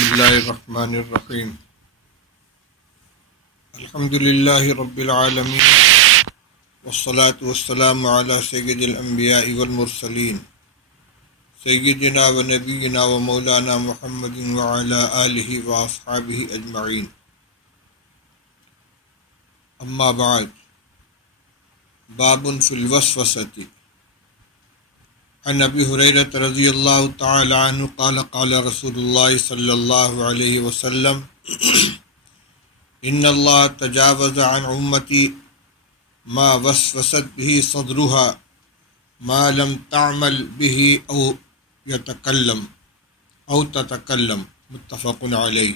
بسم اللہ الرحمن الرحیم الحمد للہ رب العالمین والصلاة والسلام علی سید الانبیاء والمرسلین سیدنا و نبینا و مولانا محمد وعلی آلہ واصحابہ اجمعین اما بعد باب فی الوسوسۃ عن ابی ہریرہ رضی اللہ تعالی عنہ قال قال رسول اللہ صلی اللہ علیہ وسلم ان اللہ تجاوز عن امتی ما وسوست به صدرها ما لم تعمل به او تتکلم متفق علیہ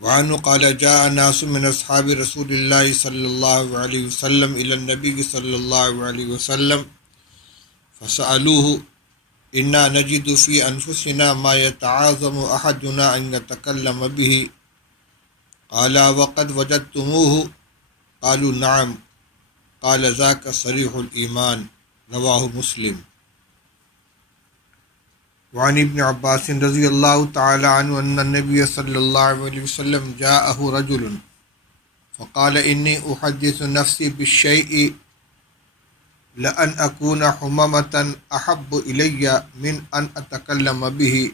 وعنه قال جاء ناس من اصحاب رسول اللہ صلی اللہ علیہ وسلم الى النبی صلی اللہ علیہ وسلم فسألوه إنا نجد في أنفسنا ما يتعاظم أحدنا أن يتكلم به قال وقد وجدتموه قالوا نعم قال ذاك صريح الإيمان رواه مسلم وعن ابن عباس رضي الله تعالى عنه أن النبي صلى الله عليه وسلم جاءه رجل فقال إني أحدث نفسي بالشيء لأن أكون حمامة أحب إلي من أن أتكلم به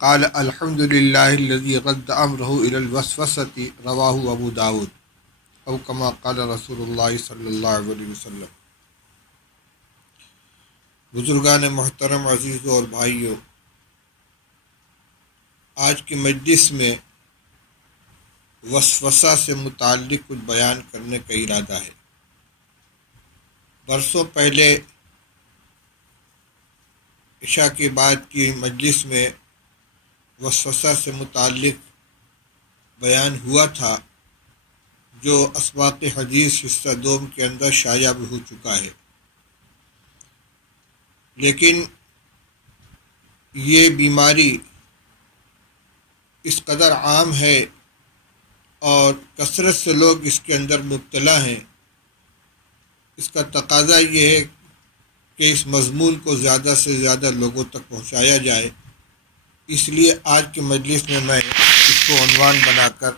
قال الحمد لله الذي رد أمره إلى الوسوسة رواه أبو داود أو كما قال رسول الله صلى الله عليه وسلم۔ بزرگان محترم، عزیزوں اور بھائیوں، آج کی مجلس میں وسوسہ سے متعلق کچھ بیان کرنے کا ارادہ ہے۔ برسوں پہلے عشاء کے بعد کی مجلس میں وسوسہ سے متعلق بیان ہوا تھا، جو اسباق حدیث حصہ دوم کے اندر شائع بھی ہو چکا ہے، لیکن یہ بیماری اس قدر عام ہے اور کثرت سے لوگ اس کے اندر مبتلا ہیں، اس کا تقاضا یہ ہے کہ اس مضمون کو زیادہ سے زیادہ لوگوں تک پہنچایا جائے۔ اس لیے آج کی مجلس میں اس کو عنوان بنا کر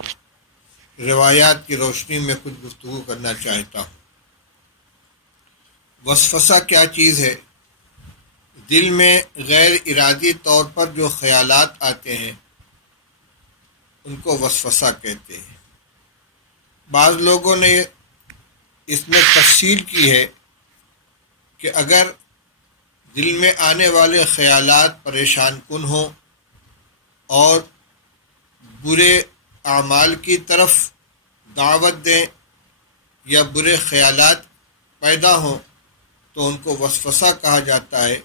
روایات کی روشنی میں کچھ گفتگو کرنا چاہتا ہوں۔ وسوسہ کیا چیز ہے؟ دل میں غیر ارادی طور پر جو خیالات آتے ہیں ان کو وسوسہ کہتے ہیں۔ بعض لوگوں نے اس میں تفصیل کی ہے کہ اگر دل میں آنے والے خیالات پریشان کن ہوں اور برے اعمال کی طرف دعوت دیں یا برے خیالات پیدا ہوں تو ان کو وسوسہ کہا جاتا ہے،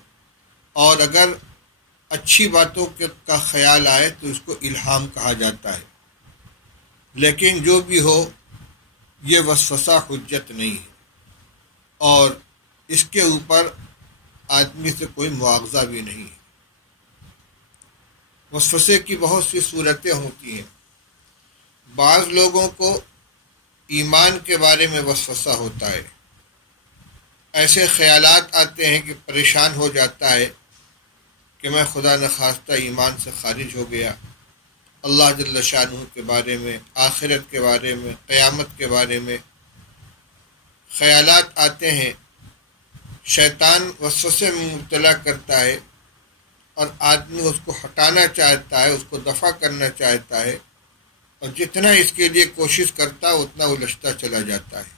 اور اگر اچھی باتوں کا خیال آئے تو اس کو الہام کہا جاتا ہے۔ لیکن جو بھی ہو، یہ وسوسہ حجت نہیں ہے اور اس کے اوپر آدمی سے کوئی مواخذہ بھی نہیں ہے۔ وسوسے کی بہت سی صورتیں ہوتی ہیں۔ بعض لوگوں کو ایمان کے بارے میں وسوسہ ہوتا ہے، ایسے خیالات آتے ہیں کہ پریشان ہو جاتا ہے کہ میں خدا نخواستہ ایمان سے خارج ہو گیا، اللہ جل شانہ کے بارے میں، آخرت کے بارے میں، قیامت کے بارے میں خیالات آتے ہیں۔ شیطان وسوسے میں مبتلا کرتا ہے اور آدمی اس کو ہٹانا چاہتا ہے، اس کو دفع کرنا چاہتا ہے، اور جتنا اس کے لیے کوشش کرتا ہے اتنا الجھتا چلا جاتا ہے۔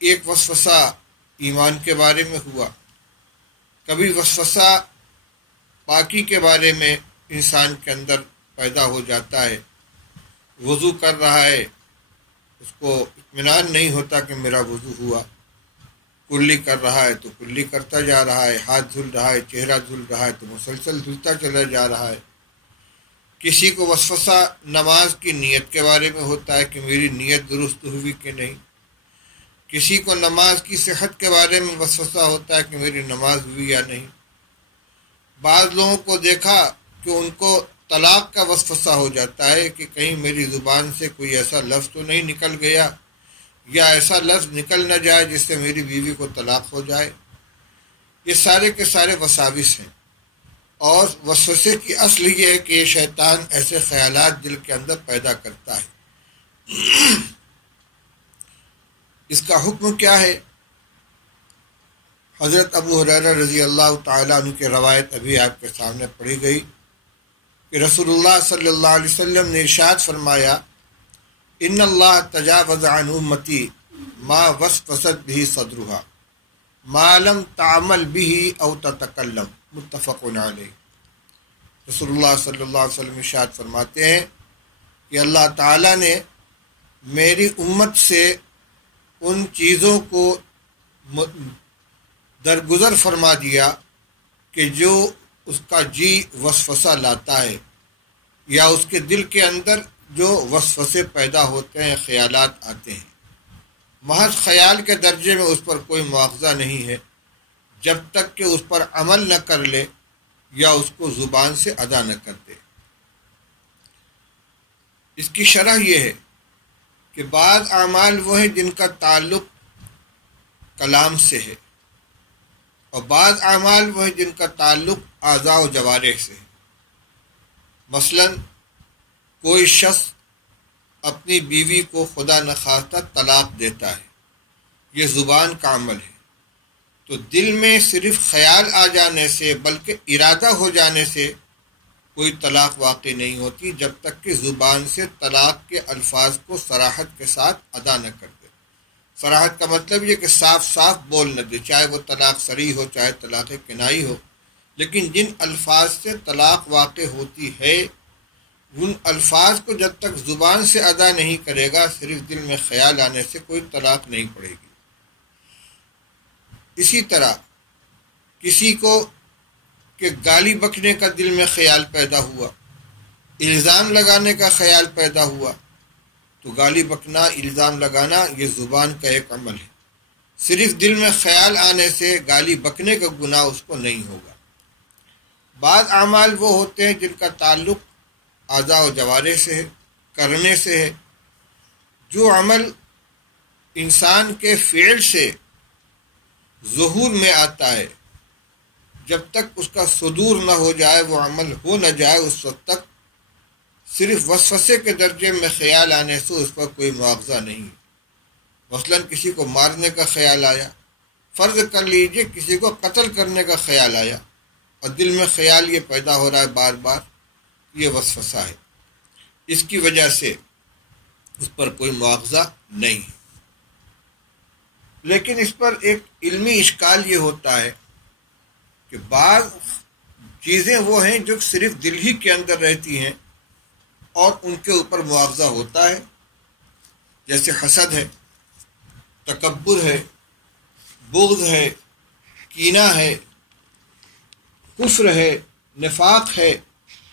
ایک وسوسہ ایمان کے بارے میں ہوا، کبھی وسوسہ پاکی کے بارے میں انسان کے اندر پیدا ہو جاتا ہے۔ وضو کر رہا ہے، اس کو اطمینان نہیں ہوتا کہ میرا وضو ہوا، کلی کر رہا ہے تو کلی کرتا جا رہا ہے، ہاتھ دھل رہا ہے، چہرہ دھل رہا ہے تو مسلسل دھلتا چلا جا رہا ہے۔ کسی کو وسوسہ نماز کی نیت کے بارے میں ہوتا ہے کہ میری نیت درست ہوئی کہ نہیں، کسی کو نماز کی صحت کے بارے میں وسوسہ ہوتا ہے کہ میری نماز ہوئی یا نہیں۔ بعض لوگوں کو دیکھا کہ ان کو طلاق کا وسوسہ ہو جاتا ہے کہ کہیں میری زبان سے کوئی ایسا لفظ تو نہیں نکل گیا یا ایسا لفظ نکل نہ جائے جس سے میری بیوی کو طلاق ہو جائے۔ یہ سارے کے سارے وساوس ہیں۔ اور وسوسے کی اصل یہ ہے کہ یہ شیطان ایسے خیالات دل کے اندر پیدا کرتا ہے۔ اس کا حکم کیا ہے؟ حضرت ابو ہریرہ رضی اللہ تعالیٰ عنہ کی روایت ابھی آپ کے سامنے پڑھی گئی کہ رسول اللہ صلی اللہ علیہ وسلم نے ارشاد فرمایا، ان اللہ تجاوز عن امتی ما وسوست به صدرها ما لم تعمل به او تتکلم، متفق علیہ۔ رسول اللہ صلی اللہ علیہ وسلم ارشاد فرماتے ہیں کہ اللہ تعالیٰ نے میری امت سے ان چیزوں کو درگزر فرما دیا کہ جو اس کا جی وسوسہ لاتا ہے، یا اس کے دل کے اندر جو وسوسے پیدا ہوتے ہیں، خیالات آتے ہیں، محض خیال کے درجے میں اس پر کوئی مواخذہ نہیں ہے جب تک کہ اس پر عمل نہ کر لے یا اس کو زبان سے ادا نہ کر دے۔ اس کی شرح یہ ہے کہ بعض اعمال وہ ہیں جن کا تعلق کلام سے ہے، اور بعض اعمال وہ ہیں جن کا تعلق اعضاء و جوارح سے ہے۔ مثلا کوئی شخص اپنی بیوی کو خدا نخواستہ طلاق دیتا ہے، یہ زبان کا عمل ہے، تو دل میں صرف خیال آ جانے سے بلکہ ارادہ ہو جانے سے کوئی طلاق واقع نہیں ہوتی جب تک کہ زبان سے طلاق کے الفاظ کو صراحت کے ساتھ ادا نہ کر دے۔ صراحت کا مطلب یہ کہ صاف صاف بول نہ دے، چاہے وہ طلاق صریح ہو چاہے طلاق کنائی ہو، لیکن جن الفاظ سے طلاق واقع ہوتی ہے ان الفاظ کو جب تک زبان سے ادا نہیں کرے گا، صرف دل میں خیال آنے سے کوئی طلاق نہیں پڑے گی۔ اسی طرح کسی کو کہ گالی بکنے کا دل میں خیال پیدا ہوا، الزام لگانے کا خیال پیدا ہوا، تو گالی بکنا، الزام لگانا یہ زبان کا ایک عمل ہے، صرف دل میں خیال آنے سے گالی بکنے کا گناہ اس کو نہیں ہوگا۔ بعض اعمال وہ ہوتے ہیں جن کا تعلق اعضاء و جوارح سے ہے، کرنے سے ہے۔ جو عمل انسان کے فعل سے ظہور میں آتا ہے، جب تک اس کا صدور نہ ہو جائے، وہ عمل ہو نہ جائے، اس وقت تک صرف وسوسے کے درجے میں خیال آنے سے اس پر کوئی مواخذہ نہیں ہے۔ مثلا کسی کو مارنے کا خیال آیا، فرض کر لیجئے کسی کو قتل کرنے کا خیال آیا اور دل میں خیال یہ پیدا ہو رہا ہے بار بار، یہ وسوسہ ہے، اس کی وجہ سے اس پر کوئی مواخذہ نہیں ہے۔ لیکن اس پر ایک علمی اشکال یہ ہوتا ہے کہ بعض چیزیں وہ ہیں جو صرف دل ہی کے اندر رہتی ہیں اور ان کے اوپر مواخذہ ہوتا ہے، جیسے حسد ہے، تکبر ہے، بغض ہے، کینہ ہے، کفر ہے، نفاق ہے۔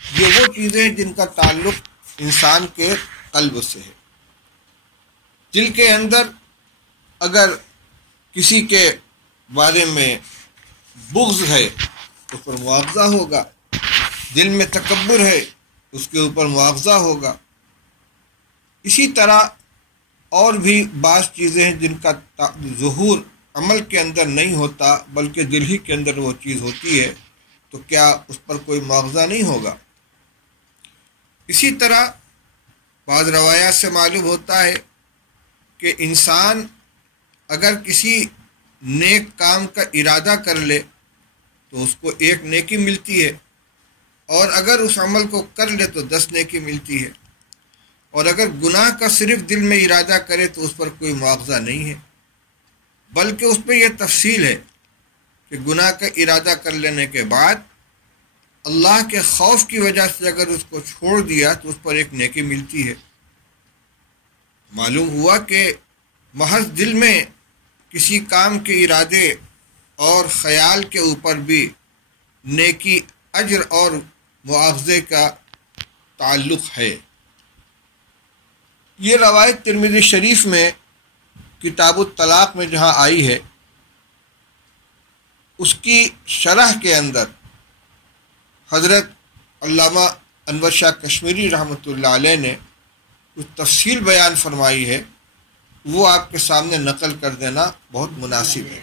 یہ وہ چیزیں ہیں جن کا تعلق انسان کے قلب سے ہے۔ دل کے اندر اگر کسی کے بارے میں بغض ہے تو اس پر مواخذہ ہوگا، دل میں تکبر ہے اس کے اوپر مواخذہ ہوگا۔ اسی طرح اور بھی بعض چیزیں ہیں جن کا ظہور عمل کے اندر نہیں ہوتا بلکہ دل ہی کے اندر وہ چیز ہوتی ہے، تو کیا اس پر کوئی مواخذہ نہیں ہوگا؟ اسی طرح بعض روایات سے معلوم ہوتا ہے کہ انسان اگر کسی نیک کام کا ارادہ کر لے تو اس کو 1 نیکی ملتی ہے، اور اگر اس عمل کو کر لے تو 10 نیکی ملتی ہے، اور اگر گناہ کا صرف دل میں ارادہ کرے تو اس پر کوئی مواخذہ نہیں ہے، بلکہ اس پہ یہ تفصیل ہے کہ گناہ کا ارادہ کر لینے کے بعد اللہ کے خوف کی وجہ سے اگر اس کو چھوڑ دیا تو اس پر 1 نیکی ملتی ہے۔ معلوم ہوا کہ محض دل میں کسی کام کے ارادے اور خیال کے اوپر بھی نیکی، اجر اور مواخذے کا تعلق ہے۔ یہ روایت ترمذی شریف میں کتاب الطلاق میں جہاں آئی ہے، اس کی شرح کے اندر حضرت علامہ انور شاہ کشمیری رحمۃ اللہ علیہ نے کچھ تفصیل بیان فرمائی ہے، وہ آپ کے سامنے نقل کر دینا بہت مناسب ہے۔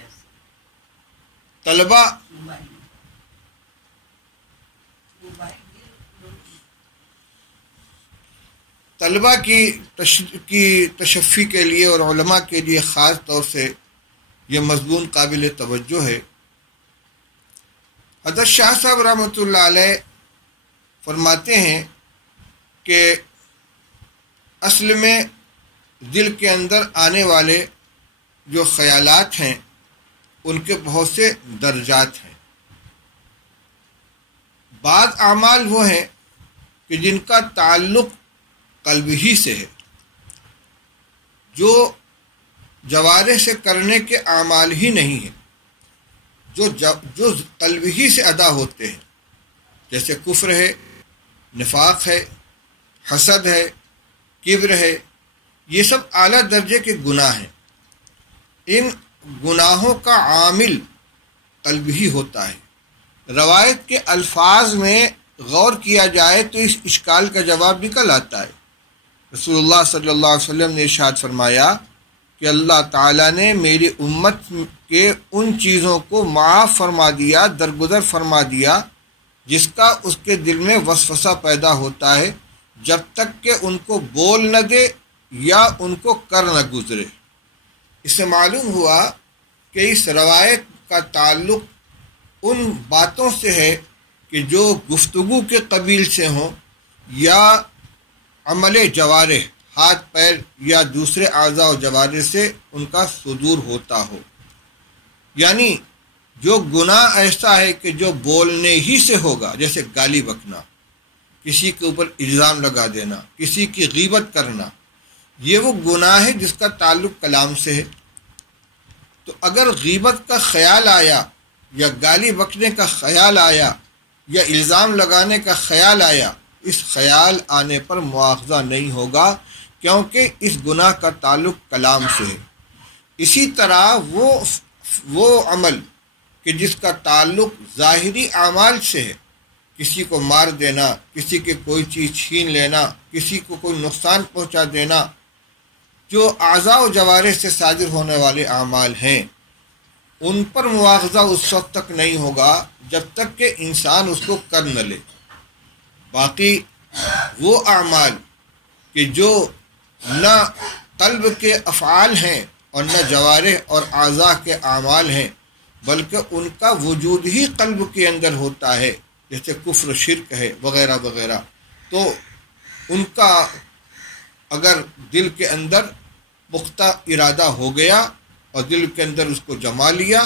طلبہ طلبہ کی تشفی کے لیے اور علماء کے لیے خاص طور سے یہ مضمون قابل توجہ ہے۔ حضرت شاہ صاحب رحمۃ اللہ علیہ فرماتے ہیں کہ اصل میں دل کے اندر آنے والے جو خیالات ہیں ان کے بہت سے درجات ہیں۔ بعض اعمال وہ ہیں کہ جن کا تعلق قلب ہی سے ہے، جو جوارح سے کرنے کے اعمال ہی نہیں ہیں، جو قلب ہی سے ادا ہوتے ہیں، جیسے کفر ہے، نفاق ہے، حسد ہے، کبر ہے، یہ سب اعلیٰ درجے کے گناہ ہیں۔ ان گناہوں کا عامل قلب ہی ہوتا ہے۔ روایت کے الفاظ میں غور کیا جائے تو اس اشکال کا جواب نکل آتا ہے۔ رسول اللہ صلی اللہ علیہ وسلم نے ارشاد فرمایا کہ اللہ تعالیٰ نے میری امت کے ان چیزوں کو معاف فرما دیا، درگزر فرما دیا جس کا اس کے دل میں وسوسہ پیدا ہوتا ہے، جب تک کہ ان کو بول نہ دے یا ان کو کر نہ گزرے۔ اس سے معلوم ہوا کہ اس روایت کا تعلق ان باتوں سے ہے کہ جو گفتگو کے قبیل سے ہوں یا عمل جوارح، ہاتھ پیر یا دوسرے اعضاء و جوارح سے ان کا صدور ہوتا ہو۔ یعنی جو گناہ ایسا ہے کہ جو بولنے ہی سے ہوگا، جیسے گالی بکنا، کسی کے اوپر الزام لگا دینا، کسی کی غیبت کرنا، یہ وہ گناہ ہے جس کا تعلق کلام سے ہے۔ تو اگر غیبت کا خیال آیا یا گالی بکنے کا خیال آیا یا الزام لگانے کا خیال آیا، اس خیال آنے پر مواخذہ نہیں ہوگا، کیونکہ اس گناہ کا تعلق کلام سے ہے۔ اسی طرح وہ عمل کہ جس کا تعلق ظاہری اعمال سے ہے، کسی کو مار دینا، کسی کے کوئی چیز چھین لینا، کسی کو کوئی نقصان پہنچا دینا، جو اعضاء و جوارح سے صادر ہونے والے اعمال ہیں، ان پر مواخذہ اس وقت تک نہیں ہوگا جب تک کہ انسان اس کو کر نہ لے۔ باقی وہ اعمال کہ جو نہ قلب کے افعال ہیں اور نہ جوارح اور اعضاء کے اعمال ہیں، بلکہ ان کا وجود ہی قلب کے اندر ہوتا ہے، جیسے کفر، شرک ہے وغیرہ وغیرہ، تو ان کا اگر دل کے اندر پختہ ارادہ ہو گیا اور دل کے اندر اس کو جما لیا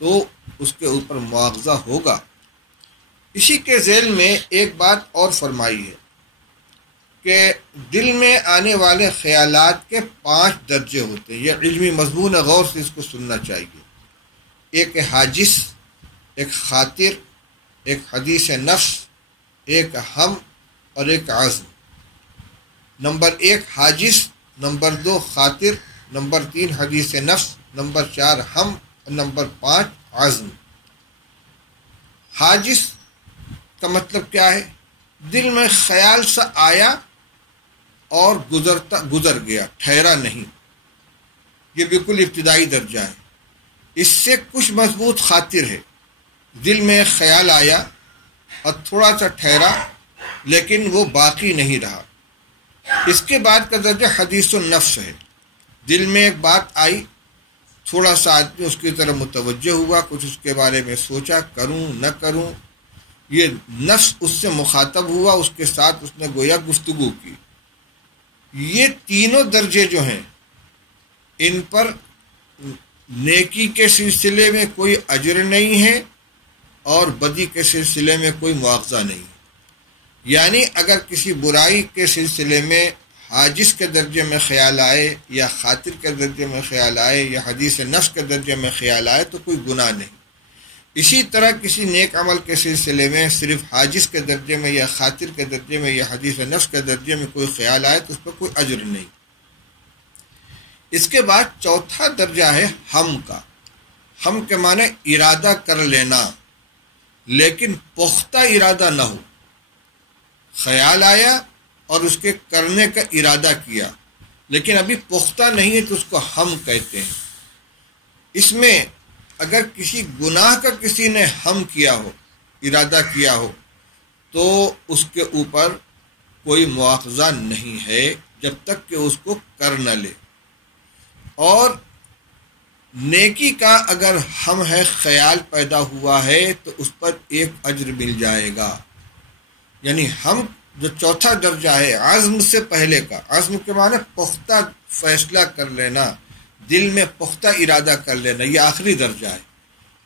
تو اس کے اوپر مواخذہ ہوگا۔ اسی کے ذیل میں ایک بات اور فرمائی ہے کہ دل میں آنے والے خیالات کے 5 درجے ہوتے ہیں۔ یہ علمی مضمون ہے، غور سے اس کو سننا چاہیے۔ ایک حاجس، ایک خاطر، ایک حدیث نفس، ایک ہم اور ایک عزم۔ نمبر 1 حاجس، نمبر 2 خاطر، نمبر 3 حدیث نفس، نمبر 4 ہم اور نمبر 5 عزم۔ حاجس کا مطلب کیا ہے؟ دل میں خیال سا آیا اور گزر گیا، ٹھہرا نہیں، یہ بالکل ابتدائی درجہ ہے۔ اس سے کچھ مضبوط خاطر ہے، دل میں خیال آیا اور تھوڑا سا ٹھہرا لیکن وہ باقی نہیں رہا۔ اس کے بعد کا درجہ حدیث النفس ہے، دل میں ایک بات آئی، تھوڑا سا آدمی اس کی طرف متوجہ ہوا، کچھ اس کے بارے میں سوچا، کروں نہ کروں، یہ نفس اس سے مخاطب ہوا، اس کے ساتھ اس نے گویا گفتگو کی۔ یہ تینوں درجے جو ہیں ان پر نیکی کے سلسلے میں کوئی اجر نہیں ہے اور بدی کے سلسلے میں کوئی مواخذہ نہیں ہے۔ یعنی اگر کسی برائی کے سلسلے میں حاجس کے درجے میں خیال آئے یا خاطر کے درجے میں خیال آئے یا حدیث نفس کے درجے میں خیال آئے تو کوئی گناہ نہیں۔ اسی طرح کسی نیک عمل کے سلسلے میں صرف حاجس کے درجے میں یا خاطر کے درجے میں یا حدیث نفس کے درجے میں کوئی خیال آئے تو اس پر کوئی اجر نہیں۔ اس کے بعد چوتھا درجہ ہے ہم کا۔ ہم کے معنی ارادہ کر لینا، لیکن پختہ ارادہ نہ ہو۔ خیال آیا اور اس کے کرنے کا ارادہ کیا لیکن ابھی پختہ نہیں ہے تو اس کو ہم کہتے ہیں۔ اس میں اگر کسی گناہ کا کسی نے ہم کیا ہو، ارادہ کیا ہو، تو اس کے اوپر کوئی مواخذہ نہیں ہے جب تک کہ اس کو کر نہ لے۔ اور نیکی کا اگر ہم ہے خیال پیدا ہوا ہے تو اس پر ایک اجر مل جائے گا۔ یعنی ہم جو چوتھا درجہ ہے عزم سے پہلے کا، عزم کے معنی پختہ فیصلہ کر لینا، دل میں پختہ ارادہ کر لینا، یہ آخری درجہ ہے۔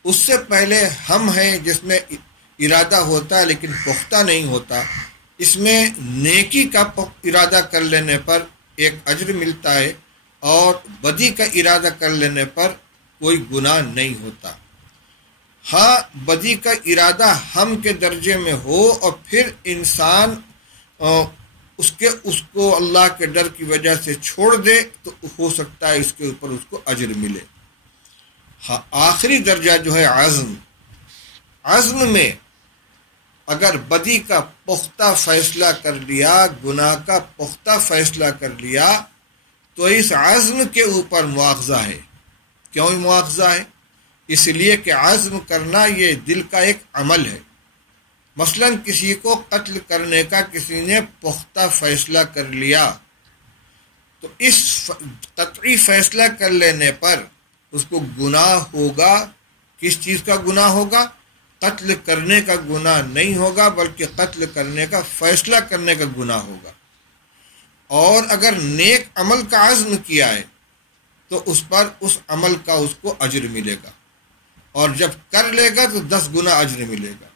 اس سے پہلے ہم ہیں جس میں ارادہ ہوتا ہے لیکن پختہ نہیں ہوتا، اس میں نیکی کا ارادہ کر لینے پر ایک اجر ملتا ہے، اور بدی کا ارادہ کر لینے پر کوئی گناہ نہیں ہوتا۔ ہاں بدی کا ارادہ ہم کے درجے میں ہو اور پھر انسان اس کو اللہ کے ڈر کی وجہ سے چھوڑ دے تو ہو سکتا ہے اس کے اوپر اس کو اجر ملے۔ ہاں آخری درجہ جو ہے عزم میں اگر بدی کا پختہ فیصلہ کر لیا، گناہ کا پختہ فیصلہ کر لیا، تو اس عزم کے اوپر مواخذہ ہے۔ کیوں مواخذہ ہے؟ اس لیے کہ عزم کرنا یہ دل کا ایک عمل ہے۔ مثلا کسی کو قتل کرنے کا کسی نے پختہ فیصلہ کر لیا، تو اس قطعی فیصلہ کر لینے پر اس کو گناہ ہوگا۔ کس چیز کا گناہ ہوگا؟ قتل کرنے کا گناہ نہیں ہوگا، بلکہ قتل کرنے کا فیصلہ کرنے کا گناہ ہوگا۔ اور اگر نیک عمل کا عزم کیا ہے تو اس پر اس عمل کا اس کو اجر ملے گا، اور جب کر لے گا تو 10 گنا اجر ملے گا۔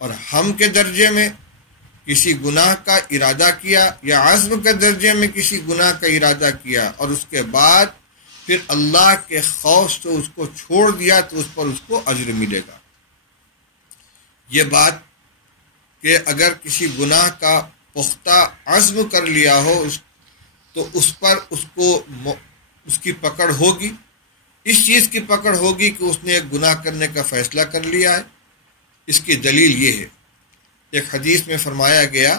اور ہم کے درجے میں کسی گناہ کا ارادہ کیا یا عزم کے درجے میں کسی گناہ کا ارادہ کیا اور اس کے بعد پھر اللہ کے خوف سے اس کو چھوڑ دیا تو اس پر اس کو اجر ملے گا۔ یہ بات کہ اگر کسی گناہ کا پختہ عزم کر لیا ہو تو اس پر اس کی پکڑ ہوگی، اس چیز کی پکڑ ہوگی کہ اس نے ایک گناہ کرنے کا فیصلہ کر لیا ہے۔ اس کی دلیل یہ ہے، ایک حدیث میں فرمایا گیا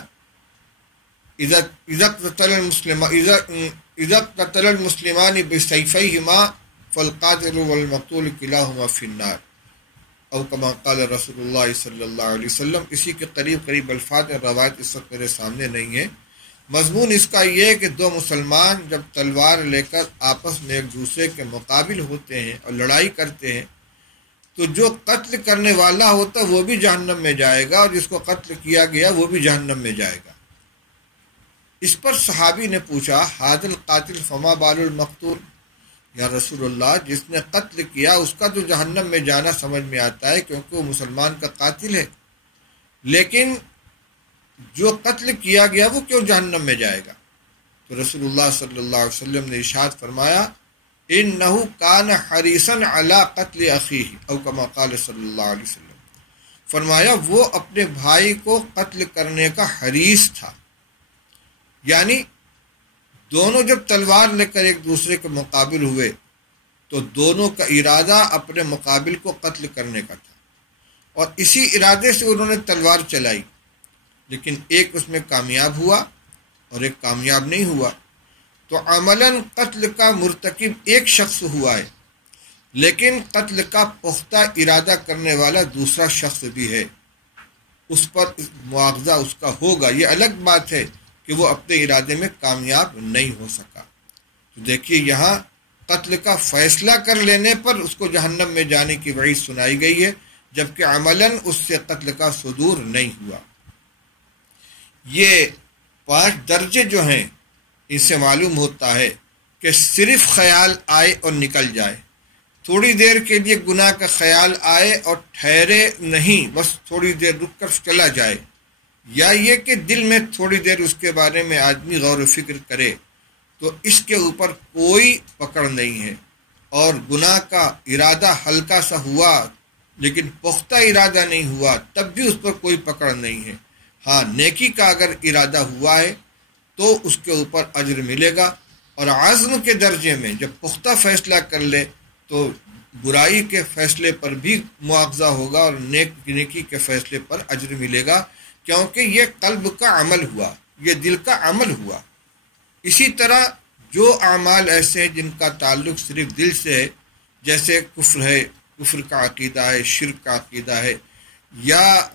اذا قتل المسلمان بسیفیہما فالقاتل والمقتول کلاہما فی النار، او کما قال رسول اللہ صلی اللہ علیہ وسلم۔ اسی کے قریب الفاظ اور روایت اس وقت میرے سامنے نہیں ہے۔ مضمون اس کا یہ ہے کہ دو مسلمان جب تلوار لے کر آپس میں ایک دوسرے کے مقابل ہوتے ہیں اور لڑائی کرتے ہیں تو جو قتل کرنے والا ہوتا ہے وہ بھی جہنم میں جائے گا، اور جس کو قتل کیا گیا وہ بھی جہنم میں جائے گا۔ اس پر صحابی نے پوچھا ھذا القاتل فما بال المقتول، یا رسول اللہ جس نے قتل کیا اس کا تو جہنم میں جانا سمجھ میں آتا ہے کیونکہ وہ مسلمان کا قاتل ہے، لیکن جو قتل کیا گیا وہ کیوں جہنم میں جائے گا؟ تو رسول اللہ صلی اللہ علیہ وسلم نے ارشاد فرمایا انہ کان حریصا علی قتل اخیہ، او کما قال صلی اللہ علیہ وسلم، فرمایا وہ اپنے بھائی کو قتل کرنے کا حریص تھا۔ یعنی دونوں جب تلوار لے کر ایک دوسرے کے مقابل ہوئے تو دونوں کا ارادہ اپنے مقابل کو قتل کرنے کا تھا، اور اسی ارادے سے انہوں نے تلوار چلائی، لیکن ایک اس میں کامیاب ہوا اور ایک کامیاب نہیں ہوا۔ تو عملاً قتل کا مرتکب ایک شخص ہوا ہے، لیکن قتل کا پختہ ارادہ کرنے والا دوسرا شخص بھی ہے، اس پر مواخذہ اس کا ہوگا۔ یہ الگ بات ہے کہ وہ اپنے ارادے میں کامیاب نہیں ہو سکا۔ تو دیکھیے یہاں قتل کا فیصلہ کر لینے پر اس کو جہنم میں جانے کی وعید سنائی گئی ہے، جبکہ عملاً اس سے قتل کا صدور نہیں ہوا۔ یہ 5 درجے جو ہیں ان سے معلوم ہوتا ہے کہ صرف خیال آئے اور نکل جائے، تھوڑی دیر کے لیے گناہ کا خیال آئے اور ٹھہرے نہیں، بس تھوڑی دیر رک کر چلا جائے، یا یہ کہ دل میں تھوڑی دیر اس کے بارے میں آدمی غور و فکر کرے، تو اس کے اوپر کوئی پکڑ نہیں ہے۔ اور گناہ کا ارادہ ہلکا سا ہوا لیکن پختہ ارادہ نہیں ہوا تب بھی اس پر کوئی پکڑ نہیں ہے۔ ہاں نیکی کا اگر ارادہ ہوا ہے تو اس کے اوپر اجر ملے گا، اور عزم کے درجے میں جب پختہ فیصلہ کر لے تو برائی کے فیصلے پر بھی مواخذہ ہوگا اور نیکی کے فیصلے پر اجر ملے گا، کیونکہ یہ قلب کا عمل ہوا، یہ دل کا عمل ہوا۔ اسی طرح جو اعمال ایسے ہیں جن کا تعلق صرف دل سے ہے، جیسے کفر ہے، کفر کا عقیدہ ہے، شرک کا عقیدہ ہے، یا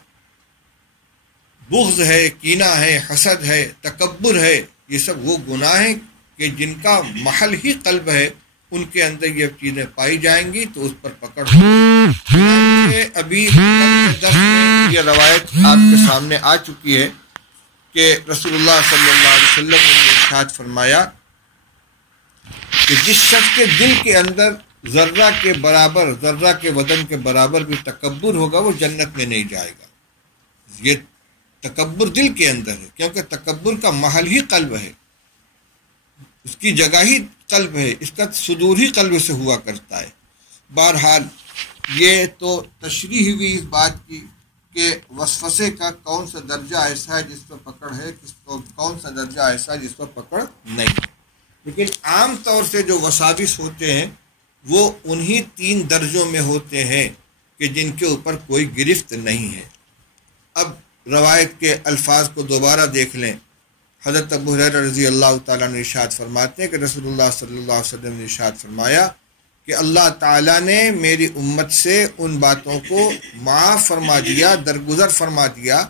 بغض ہے، کینہ ہے، حسد ہے، تکبر ہے، یہ سب وہ گناہ ہیں کہ جن کا محل ہی قلب ہے، ان کے اندر یہ چیزیں پائی جائیں گی تو اس پر پکڑ ہوگی۔ ابھی کل کے درس میں یہ روایت آپ کے سامنے آ چکی ہے کہ رسول اللہ صلی اللہ علیہ وسلم نے ارشاد فرمایا کہ جس شخص کے دل کے اندر ذرہ کے برابر، ذرہ کے وزن کے برابر بھی تکبر ہوگا، وہ جنت میں نہیں جائے گا۔ یہ تکبر دل کے اندر ہے، کیونکہ تکبر کا محل ہی قلب ہے، اس کی جگہ ہی قلب ہے، اس کا صدور ہی قلب سے ہوا کرتا ہے۔ بہرحال یہ تو تشریح ہوئی اس بات کی کہ وسوسے کا کون سا درجہ ایسا ہے جس پر پکڑ ہے، کون سا درجہ ایسا ہے جس پر پکڑ نہیں ہے۔ لیکن عام طور سے جو وساوس ہوتے ہیں وہ انہی 3 درجوں میں ہوتے ہیں کہ جن کے اوپر کوئی گرفت نہیں ہے۔ اب روایت کے الفاظ کو دوبارہ دیکھ لیں۔ حضرت ابو ہریرہ رضی اللہ تعالیٰ نے ارشاد فرماتے ہیں کہ رسول اللہ صلی اللہ علیہ وسلم نے ارشاد فرمایا کہ اللہ تعالیٰ نے میری امت سے ان باتوں کو معاف فرما دیا، درگزر فرما دیا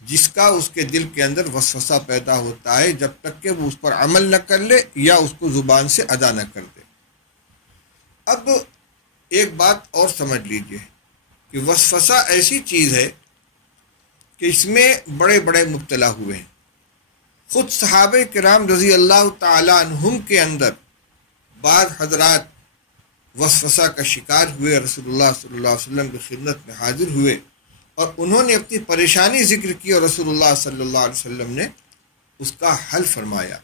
جس کا اس کے دل کے اندر وسوسہ پیدا ہوتا ہے، جب تک کہ وہ اس پر عمل نہ کر لے یا اس کو زبان سے ادا نہ کر دے۔ اب ایک بات اور سمجھ لیجئے کہ وسوسہ ایسی چیز ہے کہ اس میں بڑے بڑے مبتلا ہوئے ہیں۔ خود صحابہ کرام رضی اللہ تعالیٰ عنہم کے اندر بعض حضرات وسوسہ کا شکار ہوئے، رسول اللہ صلی اللہ علیہ وسلم کی خدمت میں حاضر ہوئے اور انہوں نے اپنی پریشانی ذکر کی اور رسول اللہ صلی اللہ علیہ وسلم نے اس کا حل فرمایا۔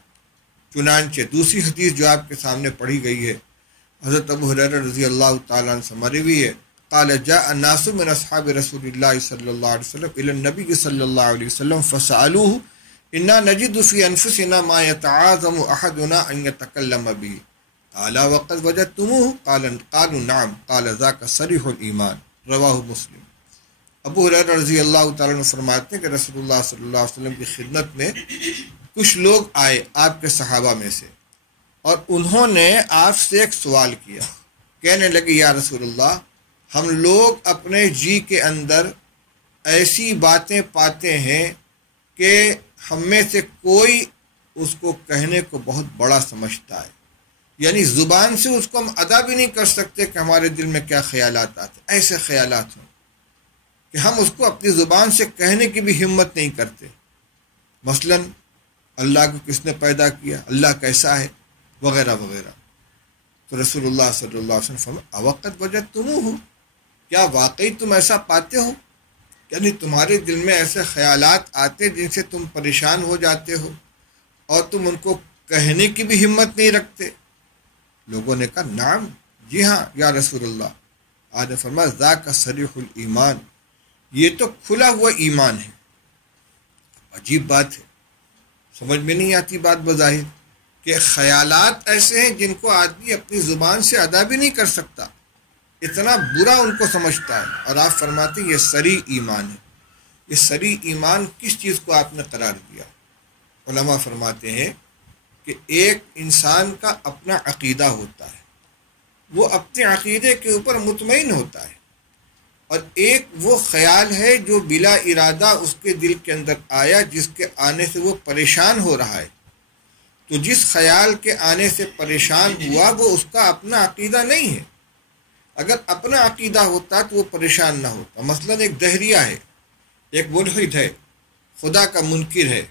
چنانچہ دوسری حدیث جو آپ کے سامنے پڑھی گئی ہے، حضرت ابو ہریرہ رضی اللہ تعالیٰ عنہ سے مروی ہے، قال جاء الناس من اصحاب رسول اللہ صلی اللہ علیہ وسلم الى النبی صلی اللہ علیہ وسلم فسألوه انا نجد فی انفسنا ما يتعاظم احدنا ان يتكلم به قال وقد وجدتموه قالوا نعم قال ذاك صریح الایمان، رواہ مسلم۔ ابو ہریرہ رضی اللہ تعالیٰ عنہ فرماتے ہیں کہ رسول اللہ صلی اللہ علیہ وسلم کی خدمت میں کچھ لوگ آئے آپ کے صحابہ میں سے، اور انہوں نے آپ سے ایک سوال کیا، کہنے لگے یا رسول اللہ، ہم لوگ اپنے جی کے اندر ایسی باتیں پاتے ہیں کہ ہم میں سے کوئی اس کو کہنے کو بہت بڑا سمجھتا ہے، یعنی زبان سے اس کو ہم ادا بھی نہیں کر سکتے کہ ہمارے دل میں کیا خیالات آتے، ایسے خیالات ہوں کہ ہم اس کو اپنی زبان سے کہنے کی بھی ہمت نہیں کرتے۔ مثلا اللہ کو کس نے پیدا کیا، اللہ کیسا ہے، وغیرہ وغیرہ۔ تو رسول اللہ صلی اللہ علیہ وسلم فرمایا اوقت وجدتموہ، کیا واقعی تم ایسا پاتے ہو؟ یعنی تمہارے دل میں ایسے خیالات آتے جن سے تم پریشان ہو جاتے ہو اور تم ان کو کہنے کی بھی ہمت نہیں رکھتے؟ لوگوں نے کہا نعم، جی ہاں یا رسول اللہ۔ آپ نے فرمایا ذاک صریح الایمان، یہ تو کھلا ہوا ایمان ہے۔ عجیب بات ہے، سمجھ میں نہیں آتی بات بظاہر کہ خیالات ایسے ہیں جن کو آدمی اپنی زبان سے ادا بھی نہیں کر سکتا، اتنا برا ان کو سمجھتا ہے، اور آپ فرماتے ہیں یہ صریح ایمان ہے۔ یہ صریح ایمان کس چیز کو آپ نے قرار دیا؟ علماء فرماتے ہیں کہ ایک انسان کا اپنا عقیدہ ہوتا ہے، وہ اپنے عقیدے کے اوپر مطمئن ہوتا ہے، اور ایک وہ خیال ہے جو بلا ارادہ اس کے دل کے اندر آیا، جس کے آنے سے وہ پریشان ہو رہا ہے۔ تو جس خیال کے آنے سے پریشان ہوا وہ اس کا اپنا عقیدہ نہیں ہے۔ اگر اپنا عقیدہ ہوتا تو وہ پریشان نہ ہوتا۔ مثلا ایک دہریہ ہے، ایک ملحد ہے، خدا کا منکر ہے،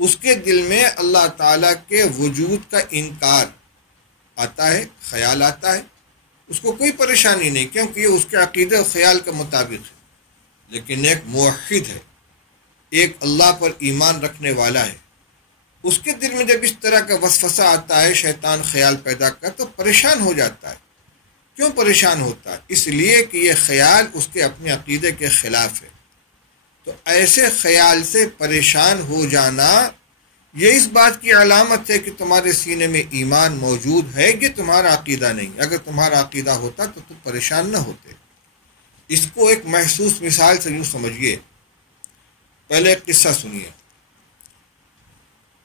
اس کے دل میں اللہ تعالیٰ کے وجود کا انکار آتا ہے، خیال آتا ہے، اس کو کوئی پریشانی نہیں، کیونکہ یہ اس کے عقیدے و خیال کے مطابق ہے۔ لیکن ایک موحد ہے، ایک اللہ پر ایمان رکھنے والا ہے، اس کے دل میں جب اس طرح کا وسوسہ آتا ہے، شیطان خیال پیدا کر، تو پریشان ہو جاتا ہے۔ کیوں پریشان ہوتا ہے؟ اس لیے کہ یہ خیال اس کے اپنے عقیدے کے خلاف ہے۔ تو ایسے خیال سے پریشان ہو جانا یہ اس بات کی علامت ہے کہ تمہارے سینے میں ایمان موجود ہے، کہ تمہارا عقیدہ نہیں۔ اگر تمہارا عقیدہ ہوتا تو تم پریشان نہ ہوتے۔ اس کو ایک محسوس مثال سے یوں سمجھیے۔ پہلے ایک قصہ سنیے۔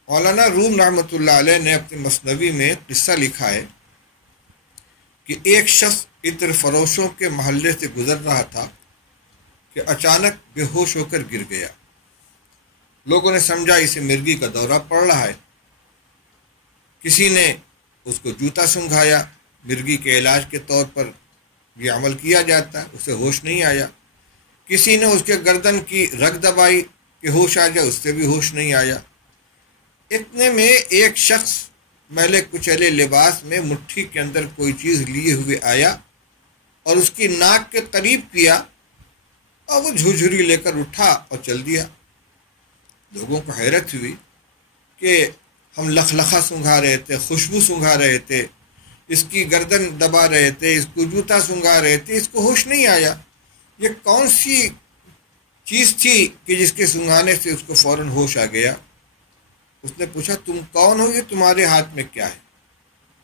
مولانا روم رحمۃ اللہ علیہ نے اپنے مثنوی میں قصہ لکھا ہے کہ ایک شخص عطر فروشوں کے محلے سے گزر رہا تھا کہ اچانک بے ہوش ہو کر گر گیا۔ لوگوں نے سمجھا اسے مرگی کا دورہ پڑ رہا ہے، کسی نے اس کو جوتا سنگھایا، مرگی کے علاج کے طور پر یہ عمل کیا جاتا ہے، اسے ہوش نہیں آیا، کسی نے اس کے گردن کی رگ دبائی کہ ہوش آ جائے، اس سے بھی ہوش نہیں آیا۔ اتنے میں ایک شخص میلے کچیلے لباس میں مٹھی کے اندر کوئی چیز لیے ہوئے آیا اور اس کی ناک کے قریب کیا اور وہ جھرجھری لے کر اٹھا اور چل دیا۔ لوگوں کو حیرت ہوئی کہ ہم لخلخہ سنگھا رہے تھے، خوشبو سنگھا رہے تھے، اس کی گردن دبا رہے تھے، اس کو جوتا سنگھا رہے تھے، اس کو ہوش نہیں آیا۔ یہ کون سی چیز تھی کہ جس کے سنگھانے سے اس کو فوراً ہوش آ گیا؟ اس نے پوچھا تم کون ہو، یہ تمہارے ہاتھ میں کیا ہے؟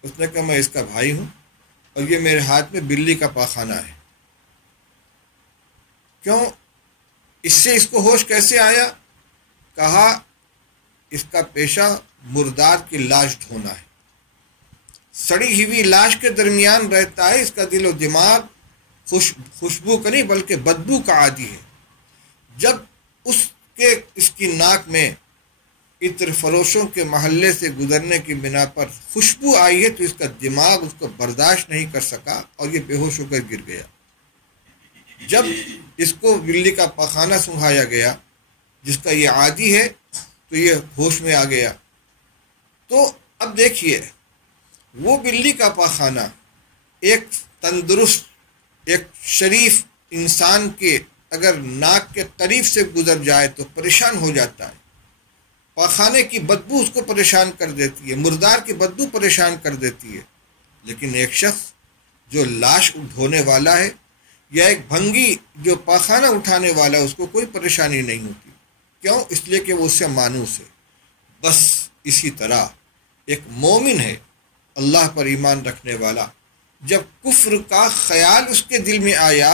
اس نے کہا میں اس کا بھائی ہوں اور یہ میرے ہاتھ میں بلی کا پاخانہ ہے۔ کیوں؟ اس سے اس کو ہوش کیسے آیا؟ کہا اس کا پیشہ مردار کی لاش ڈھونا ہے، سڑی ہوئی لاش کے درمیان رہتا ہے، اس کا دل و دماغ خوشبو کا نہیں بلکہ بدبو کا عادی ہے۔ جب اس کی ناک میں عطر فروشوں کے محلے سے گزرنے کی بنا پر خوشبو آئی ہے تو اس کا دماغ اس کو برداشت نہیں کر سکا اور یہ بے ہوش ہو کر گر گیا۔ جب اس کو بلی کا پاخانہ سنگھایا گیا جس کا یہ عادی ہے تو یہ ہوش میں آ گیا۔ تو اب دیکھیے وہ بلی کا پاخانہ ایک تندرست ایک شریف انسان کے اگر ناک کے قریب سے گزر جائے تو پریشان ہو جاتا ہے، پاخانے کی بدبو اس کو پریشان کر دیتی ہے، مردار کی بدبو پریشان کر دیتی ہے، لیکن ایک شخص جو لاش ڈھونے والا ہے یا ایک بھنگی جو پاخانہ اٹھانے والا ہے اس کو کوئی پریشانی نہیں ہوتی۔ کیوں؟ اس لیے کہ وہ اس سے مانوس ہے۔ بس اسی طرح ایک مومن ہے، اللہ پر ایمان رکھنے والا، جب کفر کا خیال اس کے دل میں آیا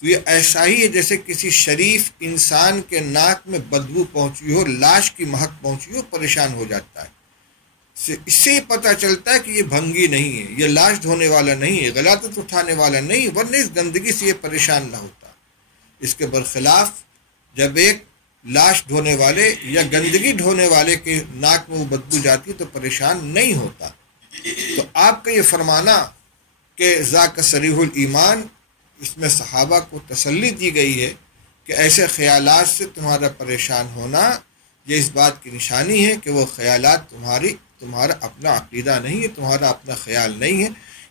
تو یہ ایسا ہی ہے جیسے کسی شریف انسان کے ناک میں بدبو پہنچی ہو، لاش کی مہک پہنچی ہو، پریشان ہو جاتا ہے۔ اس سے ہی پتہ چلتا ہے کہ یہ بھنگی نہیں ہے، یہ لاش دھونے والا نہیں ہے، غلاظت اٹھانے والا نہیں، ورنہ اس گندگی سے یہ پریشان نہ ہوتا۔ اس کے برخلاف جب ایک لاش دھونے والے یا گندگی ڈھونے والے کے ناک میں وہ بدبو جاتی تو پریشان نہیں ہوتا۔ تو آپ کا یہ فرمانا کہ ذاک صریح الایمان، اس میں صحابہ کو تسلی دی گئی ہے کہ ایسے خیالات سے تمہارا پریشان ہونا یہ اس بات کی نشانی ہے کہ وہ خیالات تمہارا اپنا عقیدہ نہیں ہے، تمہارا اپنا خیال نہیں ہے،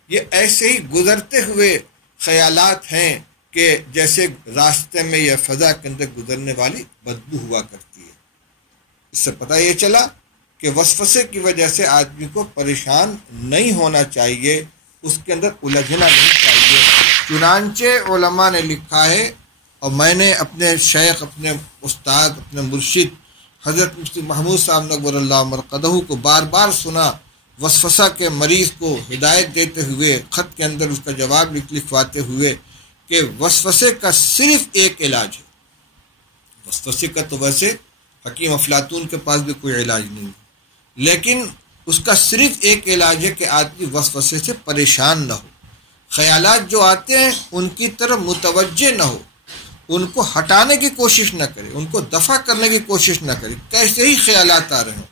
یہ ایسے ہی گزرتے ہوئے خیالات ہیں کہ جیسے راستے میں یا فضا کے اندر گزرنے والی بدبو ہوا کرتی ہے۔ اس سے پتہ یہ چلا کہ وسوسے کی وجہ سے آدمی کو پریشان نہیں ہونا چاہیے، اس کے اندر الجھنا نہیں چاہیے۔ چنانچہ علماء نے لکھا ہے اور میں نے اپنے شیخ، اپنے استاد، اپنے مرشد حضرت مفتی محمود صاحب نور اللہ مرقدہ کو بار بار سنا، وسوسہ کے مریض کو ہدایت دیتے ہوئے، خط کے اندر اس کا جواب لکھواتے ہوئے کہ وسوسے کا صرف ایک علاج ہے۔ وسوسے کا تو ویسے حکیم افلاطون کے پاس بھی کوئی علاج نہیں، لیکن اس کا صرف ایک علاج ہے کہ آدمی وسوسے سے پریشان نہ ہو، خیالات جو آتے ہیں ان کی طرف متوجہ نہ ہو، ان کو ہٹانے کی کوشش نہ کرے، ان کو دفع کرنے کی کوشش نہ کرے، کیسے ہی خیالات آ رہے ہیں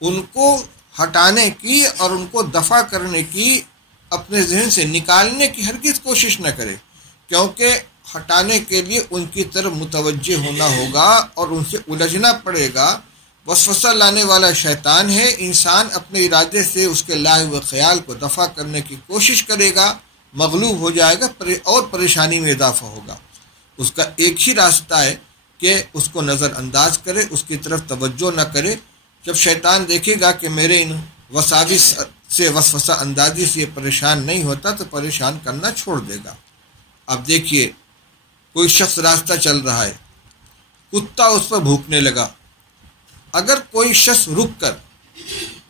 ان کو ہٹانے کی اور ان کو دفع کرنے کی، اپنے ذہن سے نکالنے کی ہرگز کوشش نہ کرے، کیونکہ ہٹانے کے لیے ان کی طرف متوجہ ہونا ہوگا اور ان سے الجھنا پڑے گا۔ وسوسہ لانے والا شیطان ہے، انسان اپنے ارادے سے اس کے لائے ہوئے خیال کو دفع کرنے کی کوشش کرے گا، مغلوب ہو جائے گا اور پریشانی میں اضافہ ہوگا۔ اس کا ایک ہی راستہ ہے کہ اس کو نظر انداز کرے، اس کی طرف توجہ نہ کرے۔ جب شیطان دیکھے گا کہ میرے ان وساوس سے، وسوسہ اندازی سے یہ پریشان نہیں ہوتا تو پریشان کرنا چھوڑ دے گا۔ اب دیکھیے کوئی شخص راستہ چل رہا ہے، کتا اس پر بھونکنے لگا، اگر کوئی شخص رک کر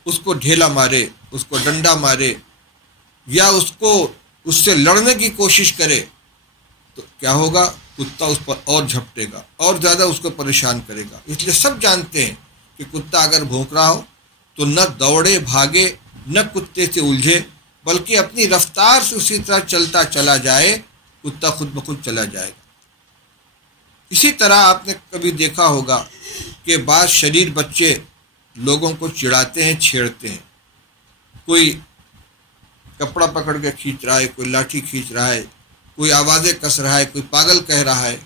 اس کو ڈھیلا مارے، اس کو ڈنڈا مارے یا اس سے لڑنے کی کوشش کرے تو کیا ہوگا؟ کتا اس پر اور جھپٹے گا اور زیادہ اس کو پریشان کرے گا۔ اس لیے سب جانتے ہیں کہ کتا اگر بھونک رہا ہو تو نہ دوڑے بھاگے، نہ کتے سے الجھے، بلکہ اپنی رفتار سے اسی طرح چلتا چلا جائے، کتا خود بخود چلا جائے گا۔ اسی طرح آپ نے کبھی دیکھا ہوگا کہ بعض شریر بچے لوگوں کو چڑھاتے ہیں، چھیڑتے ہیں، کوئی کپڑا پکڑ کے کھینچ رہا ہے، کوئی لاٹھی کھینچ رہا ہے، کوئی آوازیں کس رہا ہے، کوئی پاگل کہہ رہا ہے۔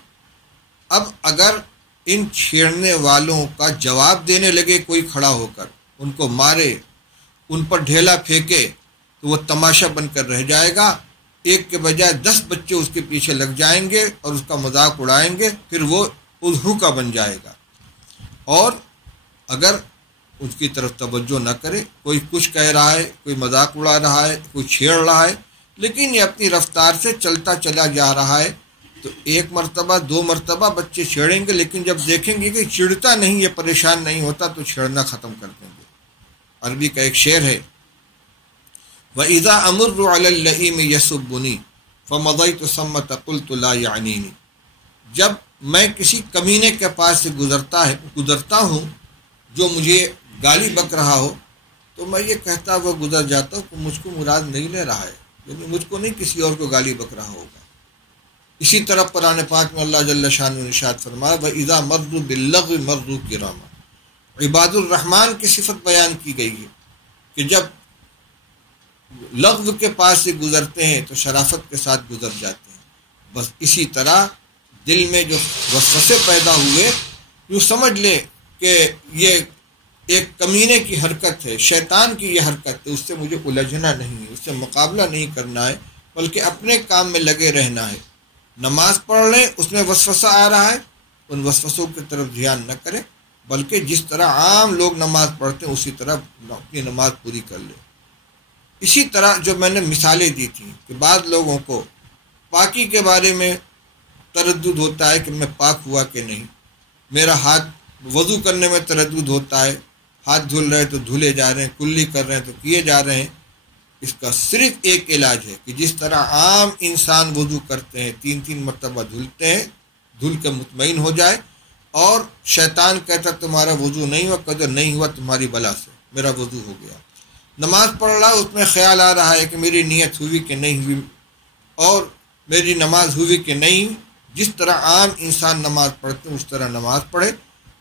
اب اگر ان چھیڑنے والوں کا جواب دینے لگے کوئی کھڑا ہو کر، ان کو مارے، ان پر ڈھیلا پھینکے، تو وہ تماشا بن کر رہ جائے گا۔ ایک کے بجائے 10 بچے اس کے پیچھے لگ جائیں گے اور اس کا مذاق اڑائیں گے، پھر وہ الہو کا بن جائے گا۔ اور اگر اس کی طرف توجہ نہ کرے، کوئی کچھ کہہ رہا ہے، کوئی مذاق اڑا رہا ہے، کوئی چھیڑ رہا ہے، لیکن یہ اپنی رفتار سے چلتا چلا جا رہا ہے، تو 1 مرتبہ 2 مرتبہ بچے چھیڑیں گے، لیکن جب دیکھیں گے کہ چڑھتا نہیں، یہ پریشان نہیں ہوتا، تو چھیڑنا ختم کر دیں گے۔ عربی کا ایک شعر ہے، وَإِذَا أَمُرُّ عَلَى اللَّئِيمِ يَسُبُّنِي فَمَضَيْتُ ثَمَّةَ قُلْتُ لَا يَعْنِينِي۔ جب میں کسی کمینے کے پاس سے گزرتا ہوں جو مجھے گالی بک رہا ہو، تو میں یہ کہتا ہوا گزر جاتا ہوں کہ مجھ کو مراد نہیں لے رہا ہے، یعنی مجھ کو نہیں، کسی اور کو گالی بک رہا ہوگا۔ اسی طرح قرآن پاک میں اللہ جل شانہ نے ارشاد فرمایا، وَإِذَا مَرُّوا بِاللَّغْوِ مَرُّوا كِرَامًا۔ عباد الرحمن کی صفت بیان کی گئی ہے کہ جب لغو کے پاس سے گزرتے ہیں تو شرافت کے ساتھ گزر جاتے ہیں۔ بس اسی طرح دل میں جو وسوسے پیدا ہوئے، یوں سمجھ لے کہ یہ ایک کمینے کی حرکت ہے، شیطان کی یہ حرکت ہے، اس سے مجھے الجھنا نہیں ہے، اس سے مقابلہ نہیں کرنا ہے، بلکہ اپنے کام میں لگے رہنا ہے۔ نماز پڑھ لیں، اس میں وسوسہ آ رہا ہے، ان وسوسوں کی طرف دھیان نہ کریں، بلکہ جس طرح عام لوگ نماز پڑھتے ہیں اسی طرح اپنی نماز پوری کر لیں۔ اسی طرح جو میں نے مثالیں دی تھیں کہ بعض لوگوں کو پاکی کے بارے میں تردد ہوتا ہے کہ میں پاک ہوا کہ نہیں، میرا ہاتھ وضو کرنے میں تردد ہوتا ہے، ہاتھ دھل رہے تو دھلے جا رہے ہیں، کلی کر رہے ہیں تو کیے جا رہے ہیں۔ اس کا صرف ایک علاج ہے کہ جس طرح عام انسان وضو کرتے ہیں، 3 مرتبہ دھلتے ہیں، دھل کے مطمئن ہو جائے، اور شیطان کہتا تمہارا وضو نہیں ہوا، قدر نہیں ہوا تمہاری بلا سے، میرا وضو ہو گیا۔ نماز پڑھ رہا اس میں خیال آ رہا ہے کہ میری نیت ہوئی کہ نہیں ہوئی، اور میری نماز ہوئی کہ نہیں، جس طرح عام انسان نماز پڑھتے ہیں اس طرح نماز پڑھے،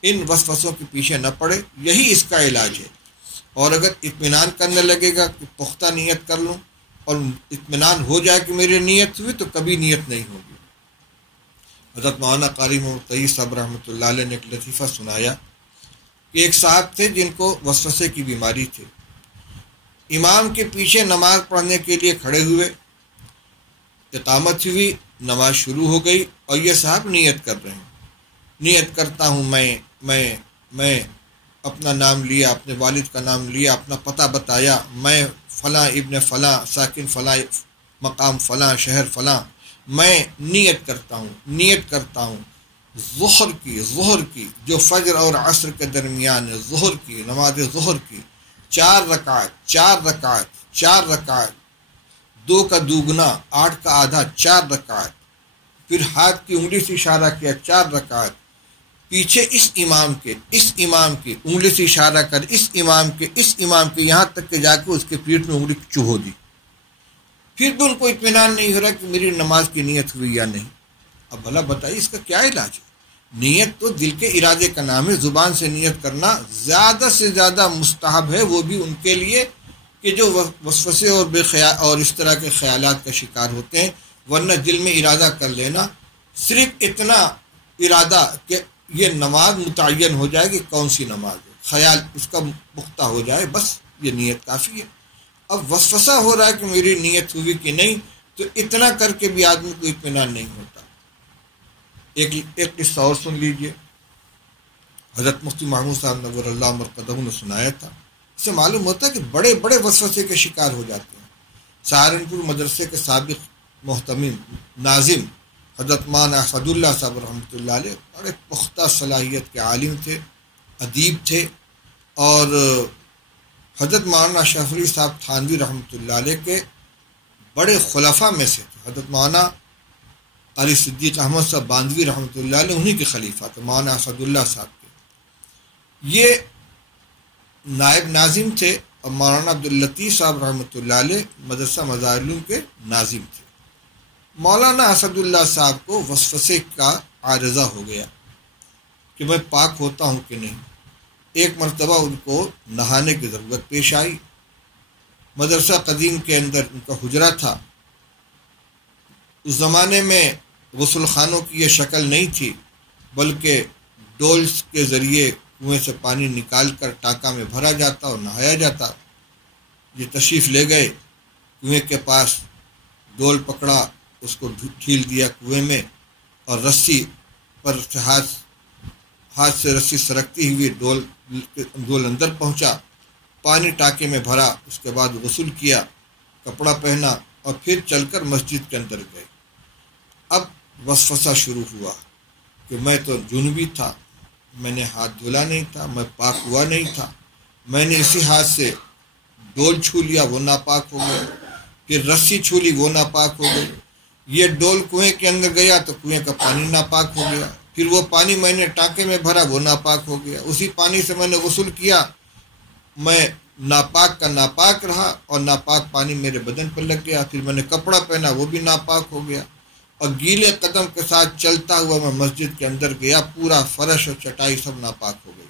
ان وسوسوں کے پیچھے نہ پڑے، یہی اس کا علاج ہے۔ اور اگر اطمینان کرنے لگے گا کہ پختہ نیت کر لوں، اور اطمینان ہو جائے کہ میری نیت ہوئی، تو کبھی نیت نہیں ہوگی۔ حضرت مولانا قاری محمد طیب صاحب رحمۃ اللہ علیہ نے ایک لطیفہ سنایا کہ ایک صاحب تھے جن کو وسوسے کی بیماری تھی، امام کے پیچھے نماز پڑھنے کے لیے کھڑے ہوئے، اقامت ہوئی، نماز شروع ہو گئی، اور یہ صاحب نیت کر رہے ہیں، نیت کرتا ہوں میں اپنا نام لیا، اپنے والد کا نام لیا، اپنا پتہ بتایا، میں فلاں ابن فلاں، ساکن فلاں مقام فلاں، شہر فلاں، میں نیت کرتا ہوں ظہر کی جو فجر اور عصر کے درمیان ہے، ظہر کی نماز ظہر کی 4 رکعت، 2 کا دوگنا 8 کا آدھا، 4 رکعت، پھر ہاتھ کی انگلی سے اشارہ کیا 4 رکعت، پیچھے اس امام کے انگلی سے اشارہ کر اس امام کے یہاں تک کہ جا کے اس کے پیٹھ میں انگلی چبھو دی۔ پھر بھی ان کو اطمینان نہیں ہو رہا کہ میری نماز کی نیت ہوئی یا نہیں۔ اب بھلا بتائیے اس کا کیا علاج ہے؟ نیت تو دل کے ارادے کا نام ہے، زبان سے نیت کرنا زیادہ سے زیادہ مستحب ہے، وہ بھی ان کے لیے کہ جو وسوسے اور اس طرح کے خیالات کا شکار ہوتے ہیں، ورنہ دل میں ارادہ کر لینا، صرف اتنا ارادہ کہ یہ نماز متعین ہو جائے کہ کون سی نماز ہے، خیال اس کا پختہ ہو جائے، بس یہ نیت کافی ہے۔ اب وسوسہ ہو رہا ہے کہ میری نیت ہوئی کہ نہیں، تو اتنا کر کے بھی آدمی کو اطمینان نہیں ہوتا۔ ایک قصہ اور سن لیجئے، حضرت مفتی محمود صاحب نور اللہ مرقدہ نے سنایا تھا۔ اس سے معلوم ہوتا ہے کہ بڑے بڑے وسوسے کے شکار ہو جاتے ہیں۔ سہارنپور مدرسے کے سابق محتمم ناظم حضرت مولانا اسد اللہ صاحب رحمۃ اللہ علیہ بڑے پختہ صلاحیت کے عالم تھے، ادیب تھے، اور حضرت مولانا اشرف علی صاحب تھانوی رحمۃ اللہ علیہ کے بڑے خلفاء میں سے تھے۔ حضرت مولانا قاری صدیق احمد صاحب باندوی رحمۃ اللہ علیہ انہی کے خلیفہ تھے، مولانا اسد اللہ صاحب کے۔ یہ نائب ناظم تھے، اور مولانا عبداللطیف صاحب رحمۃ اللہ علیہ مدرسہ مظاہر العلوم کے ناظم تھے۔ مولانا اسد اللہ صاحب کو وسوسے کا عارضہ ہو گیا کہ میں پاک ہوتا ہوں کہ نہیں۔ ایک مرتبہ ان کو نہانے کی ضرورت پیش آئی۔ مدرسہ قدیم کے اندر ان کا حجرہ تھا۔ اس زمانے میں غسل خانوں کی یہ شکل نہیں تھی، بلکہ ڈولز کے ذریعے کنویں سے پانی نکال کر ٹانکا میں بھرا جاتا اور نہایا جاتا۔ یہ تشریف لے گئے کنویں کے پاس، ڈول پکڑا، اس کو ڈھیل دیا کنویں میں، اور رسی پر سے ہاتھ سے رسی سرکتی ہوئی ڈول اندر پہنچا، پانی ٹانکے میں بھرا، اس کے بعد غسل کیا، کپڑا پہنا اور پھر چل کر مسجد کے اندر گئے۔ اب وسوسہ شروع ہوا کہ میں تو جنوبی تھا، میں نے ہاتھ دھولا نہیں تھا، میں پاک ہوا نہیں تھا، میں نے اسی ہاتھ سے ڈول چھو لیا، وہ ناپاک ہو گیا، پھر رسی چھو لی، وہ ناپاک ہو گئی، یہ ڈول کنویں کے اندر گیا تو کنویں کا پانی ناپاک ہو گیا، پھر وہ پانی میں نے ٹانکے میں بھرا، وہ ناپاک ہو گیا، اسی پانی سے میں نے غسل کیا، میں ناپاک کا ناپاک رہا اور ناپاک پانی میرے بدن پر لگ گیا، پھر میں نے کپڑا پہنا، وہ بھی ناپاک ہو گیا، اور گیلے قدم کے ساتھ چلتا ہوا میں مسجد کے اندر گیا، پورا فرش اور چٹائی سب ناپاک ہو گئی۔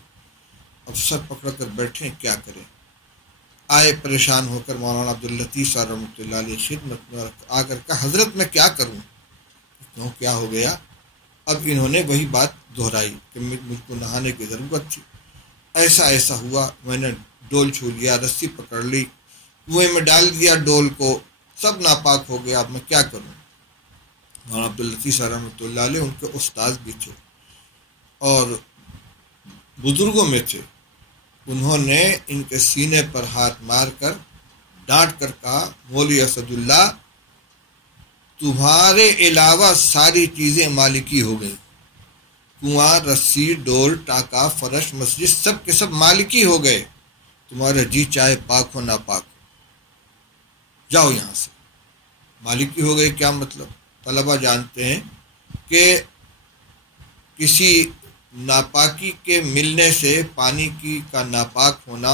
اب سر پکڑ کر بیٹھے، کیا کریں؟ آئے پریشان ہو کر مولانا عبداللطیف صاحب رحمۃ اللہ علیہ خدمت میں آ کر کہا، حضرت میں کیا کروں؟ کیوں، کیا ہو گیا؟ اب انہوں نے وہی بات دہرائی کہ مجھ کو نہانے کی ضرورت تھی، ایسا ایسا ہوا، میں نے ڈول چھو لیا، رسی پکڑ لی، کنویں میں ڈال دیا ڈول کو، سب ناپاک ہو گیا، اب میں کیا کروں؟ مولانا عبداللطیف صاحب رحمۃ اللہ علیہ ان کے استاد بھی تھے اور بزرگوں میں تھے۔ انہوں نے ان کے سینے پر ہاتھ مار کر ڈانٹ کر کہا، مولوی اسد اللہ، تمہارے علاوہ ساری چیزیں مالکی ہو گئی، کنواں، رسی، ڈول، ٹانکا، فرش، مسجد، سب کے سب مالکی ہو گئے، تمہارا جی چاہے پاک ہو ناپاک ہو، جاؤ یہاں سے۔ مالکی ہو گئے کیا مطلب؟ طلبہ جانتے ہیں کہ کسی ناپاکی کے ملنے سے پانی کا ناپاک ہونا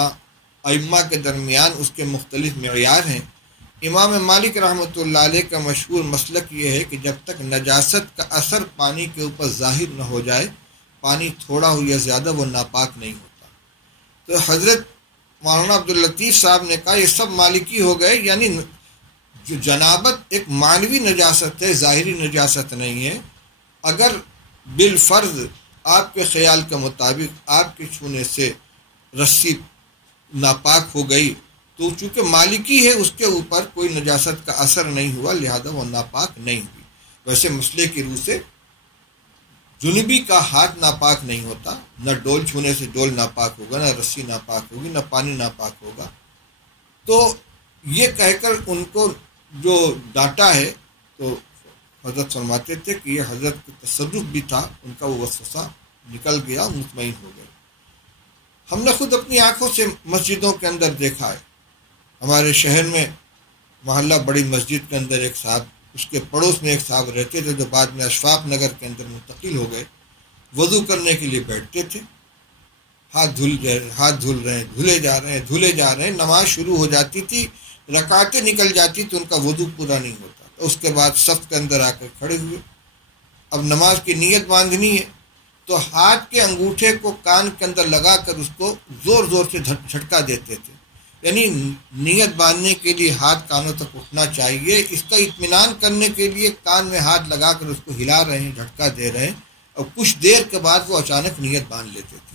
ائمہ کے درمیان اس کے مختلف معیار ہیں۔ امام مالک رحمۃ اللہ علیہ کا مشہور مسلک یہ ہے کہ جب تک نجاست کا اثر پانی کے اوپر ظاہر نہ ہو جائے، پانی تھوڑا ہو یا زیادہ وہ ناپاک نہیں ہوتا۔ تو حضرت مولانا عبداللطیف صاحب نے کہا یہ سب مالکی ہو گئے، یعنی جو جنابت ایک معنوی نجاست ہے، ظاہری نجاست نہیں ہے۔ اگر بالفرض آپ کے خیال کے مطابق آپ کے چھونے سے رسی ناپاک ہو گئی تو چونکہ مالکی ہے اس کے اوپر کوئی نجاست کا اثر نہیں ہوا، لہذا وہ ناپاک نہیں ہوئی۔ ویسے مسئلے کی روح سے جنوبی کا ہاتھ ناپاک نہیں ہوتا، نہ ڈول چھونے سے ڈول ناپاک ہوگا، نہ رسی ناپاک ہوگی، نہ پانی ناپاک ہوگا۔ تو یہ کہہ کر ان کو جو ڈانٹا ہے تو حضرت فرماتے تھے کہ یہ حضرت کا تصرف بھی تھا، ان کا وہ وسوسہ نکل گیا، مطمئن ہو گئے۔ ہم نے خود اپنی آنکھوں سے مسجدوں کے اندر دیکھا ہے۔ ہمارے شہر میں محلہ بڑی مسجد کے اندر ایک صاحب، اس کے پڑوس میں ایک صاحب رہتے تھے جو بعد میں اشفاق نگر کے اندر منتقل ہو گئے۔ وضو کرنے کے لیے بیٹھتے تھے، ہاتھ دھل رہے ہیں، دھلے جا رہے ہیں، نماز شروع ہو جاتی تھی، رکعتیں نکل جاتی تو ان کا وضو پورا نہیں ہوتا، اس کے بعد صف کے اندر آ کر کھڑے ہوئے۔ اب نماز کی نیت باندھنی ہے تو ہاتھ کے انگوٹھے کو کان کے اندر لگا کر اس کو زور زور سے جھٹکا دیتے تھے، یعنی نیت باندھنے کے لیے ہاتھ کانوں تک اٹھنا چاہیے، اس کا اطمینان کرنے کے لیے کان میں ہاتھ لگا کر اس کو ہلا رہے ہیں، جھٹکا دے رہے ہیں، اور کچھ دیر کے بعد وہ اچانک نیت باندھ لیتے تھے۔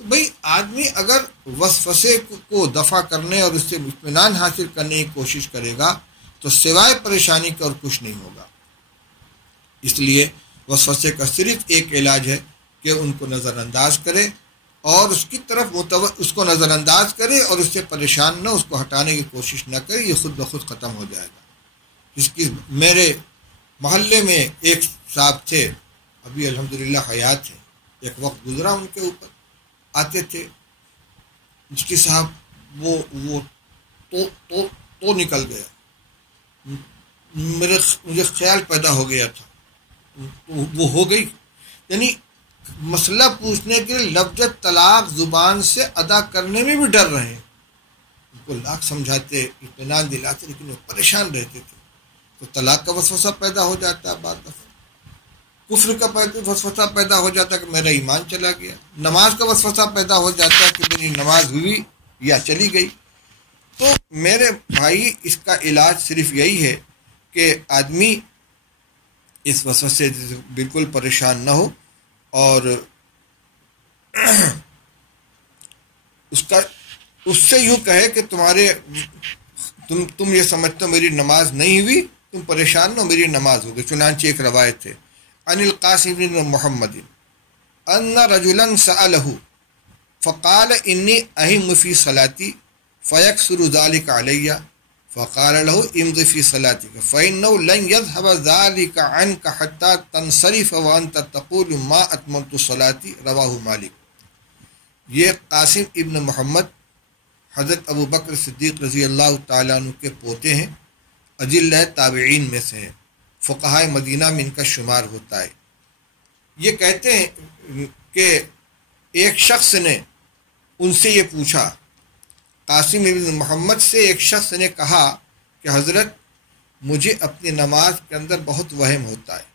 تو بھئی آدمی اگر وسوسے کو دفع کرنے اور اس سے اطمینان حاصل کرنے کی کوشش کرے گا تو سوائے پریشانی کے اور کچھ نہیں ہوگا۔ اس لیے وسوسے کا صرف ایک علاج ہے کہ ان کو نظر انداز کرے اور اس کی طرف اس کو نظر انداز کرے اور اس سے پریشان نہ، اس کو ہٹانے کی کوشش نہ کرے، یہ خود بخود ختم ہو جائے گا۔ میرے محلے میں ایک صاحب تھے، ابھی الحمدللہ حیات ہیں، ایک وقت گزرا ان کے اوپر، آتے تھے مفتی صاحب، وہ تو نکل گیا، مجھے خیال پیدا ہو گیا تھا، وہ ہو گئی، یعنی مسئلہ پوچھنے کے لیے لفظ طلاق زبان سے ادا کرنے میں بھی ڈر رہے ہیں، ان کو لاکھ سمجھاتے، اطمینان دلاتے، لیکن وہ پریشان رہتے تھے، تو طلاق کا وسوسہ پیدا ہو جاتا ہے بعض دفعہ۔ کفر کا وسوسہ پیدا ہو جاتا ہے کہ میرا ایمان چلا گیا، نماز کا وسوسہ پیدا ہو جاتا ہے کہ میری نماز ہوئی یا چلی گئی۔ تو میرے بھائی اس کا علاج صرف یہی ہے کہ آدمی اس وسوسے سے بالکل پریشان نہ ہو اور اس سے یوں کہے کہ تم یہ سمجھتے ہو میری نماز نہیں ہوئی، تم پریشان نہ ہو، میری نماز ہو گئی۔ چنانچہ ایک روایت ہے عن القاسم بن محمد ان رجلا سألہ فقال انی اہم فی صلاتی فیکسر ذلک علی فقال له امض فی صلاتک فإنه لن يذهب ذلك عنك حتى تنصرف وانت تقول ما اتممت صلاتی، رواہ مالک۔ یہ قاسم ابن محمد حضرت ابو بکر صدیق رضی اللہ تعالیٰ عنہ کے پوتے ہیں، اجلہ تابعین میں سے ہیں، فقہائے مدینہ میں ان کا شمار ہوتا ہے۔ یہ کہتے ہیں کہ ایک شخص نے ان سے یہ پوچھا، قاسم ابن محمد سے ایک شخص نے کہا کہ حضرت مجھے اپنی نماز کے اندر بہت وہم ہوتا ہے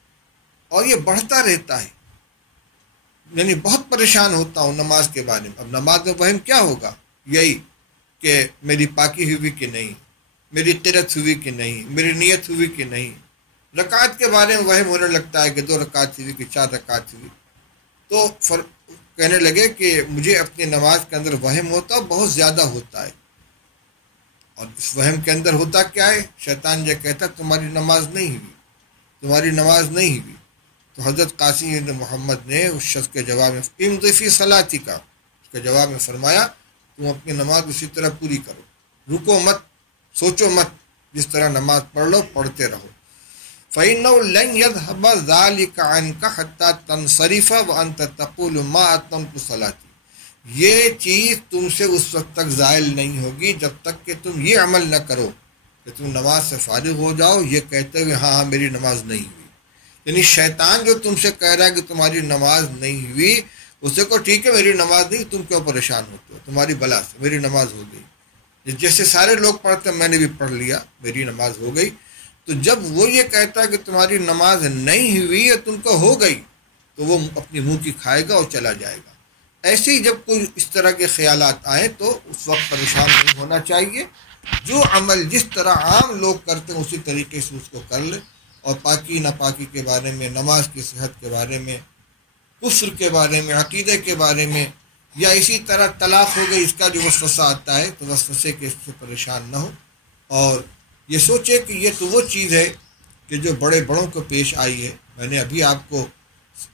اور یہ بڑھتا رہتا ہے، یعنی بہت پریشان ہوتا ہوں نماز کے بارے میں۔ اب نماز میں وہم کیا ہوگا؟ یہی کہ میری پاکی ہوئی کہ نہیں، میری قرت ہوئی کہ نہیں، میری نیت ہوئی کہ نہیں۔ رکعت کے بارے میں وہم ہونے لگتا ہے کہ 2 رکعت ہوئی کہ 4 رکعت ہوئی۔ تو کہنے لگے کہ مجھے اپنی نماز کے اندر وہم ہوتا ہے، بہت زیادہ ہوتا ہے۔ اور اس وہم کے اندر ہوتا کیا ہے؟ شیطان یہ کہتا ہے تمہاری نماز نہیں ہوئی، تمہاری نماز نہیں ہوئی۔ تو حضرت قاسم بن محمد نے اس شخص کے جواب میں امض فی صلاتک، اس کے جواب میں فرمایا تم اپنی نماز اسی طرح پوری کرو، رکو مت، سوچو مت، جس طرح نماز پڑھ لو پڑھتے رہو۔ فَإِنَّهُ لَنْ يَذْهَبَ ذَلِكَ عَنْكَ حَتَّى تَنْصَرِفَ وَأَنْتَ تَقُولُ مَا أَتْمَمْتُ صَلَاتِي، یہ چیز تم سے اس وقت تک زائل نہیں ہوگی جب تک کہ تم یہ عمل نہ کرو کہ تم نماز سے فارغ ہو جاؤ یہ کہتے ہوئے ہاں میری نماز نہیں ہوئی۔ یعنی شیطان جو تم سے کہہ رہا ہے کہ تمہاری نماز نہیں ہوئی، اسے کو ٹھیک ہے میری نماز نہیں، تم کیوں پریشان ہوتے ہو، تمہاری بلا سے میری نماز ہو گئی، جیسے سارے لوگ پڑھتے میں نے بھی پڑھ لیا، میری نماز ہو گئی۔ تو جب وہ یہ کہتا ہے کہ تمہاری نماز نہیں ہوئی اور تم کو ہو گئی تو وہ اپنی منہ کی کھائے گا اور چلا جائے گا۔ ایسے ہی جب کوئی اس طرح کے خیالات آئیں تو اس وقت پریشان نہیں ہونا چاہیے، جو عمل جس طرح عام لوگ کرتے ہیں اسی طریقے سے اس کو کر لے، اور پاکی ناپاکی کے بارے میں، نماز کی صحت کے بارے میں، کفر کے بارے میں، عقیدے کے بارے میں، یا اسی طرح طلاق ہو گئی اس کا جو وسوسہ آتا ہے تو وسوسے کے اس سے پریشان نہ ہو، اور یہ سوچے کہ یہ تو وہ چیز ہے کہ جو بڑے بڑوں کو پیش آئی ہے۔ میں نے ابھی آپ کو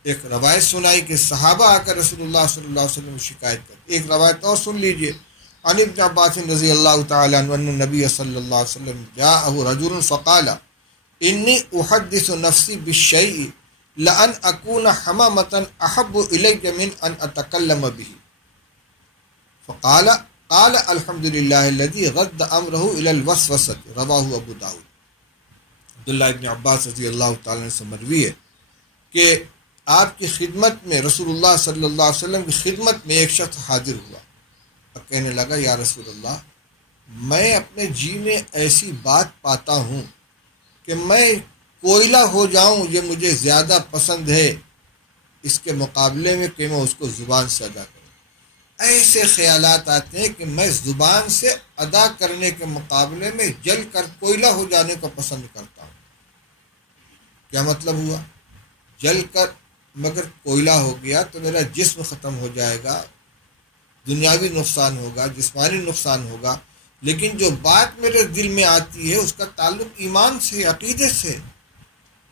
ایک روایت سنائی کہ صحابہ آ کر رسول اللہ صلی اللہ علیہ وسلم شکایت کرتے۔ ایک روایت اور سن لیجئے، عن ابن عباس رضی اللہ تعالیٰ عنہ ان النبی صلی اللہ علیہ وسلم جاءہ رجل فقال انی احدث نفسی بالشیء لأن اکون حمامة احب الی من ان اتکلم به قال الحمد للہ الذی رد امرہ الی الوسوسۃ، رواہ ابو داؤد۔ عبداللہ ابن عباس رضی اللہ تعالیٰ عنہ سے مروی ہے کہ آپ کی خدمت میں، رسول اللہ صلی اللہ علیہ وسلم کی خدمت میں ایک شخص حاضر ہوا اور کہنے لگا یا رسول اللہ، میں اپنے جی میں ایسی بات پاتا ہوں کہ میں کوئلہ ہو جاؤں یہ مجھے زیادہ پسند ہے اس کے مقابلے میں کہ میں اس کو زبان سے ادا کروں۔ ایسے خیالات آتے ہیں کہ میں زبان سے ادا کرنے کے مقابلے میں جل کر کوئلہ ہو جانے کو پسند کرتا ہوں۔ کیا مطلب ہوا؟ جل کر مگر کوئلہ ہو گیا تو میرا جسم ختم ہو جائے گا، دنیاوی نقصان ہوگا، جسمانی نقصان ہوگا، لیکن جو بات میرے دل میں آتی ہے اس کا تعلق ایمان سے، عقیدے سے،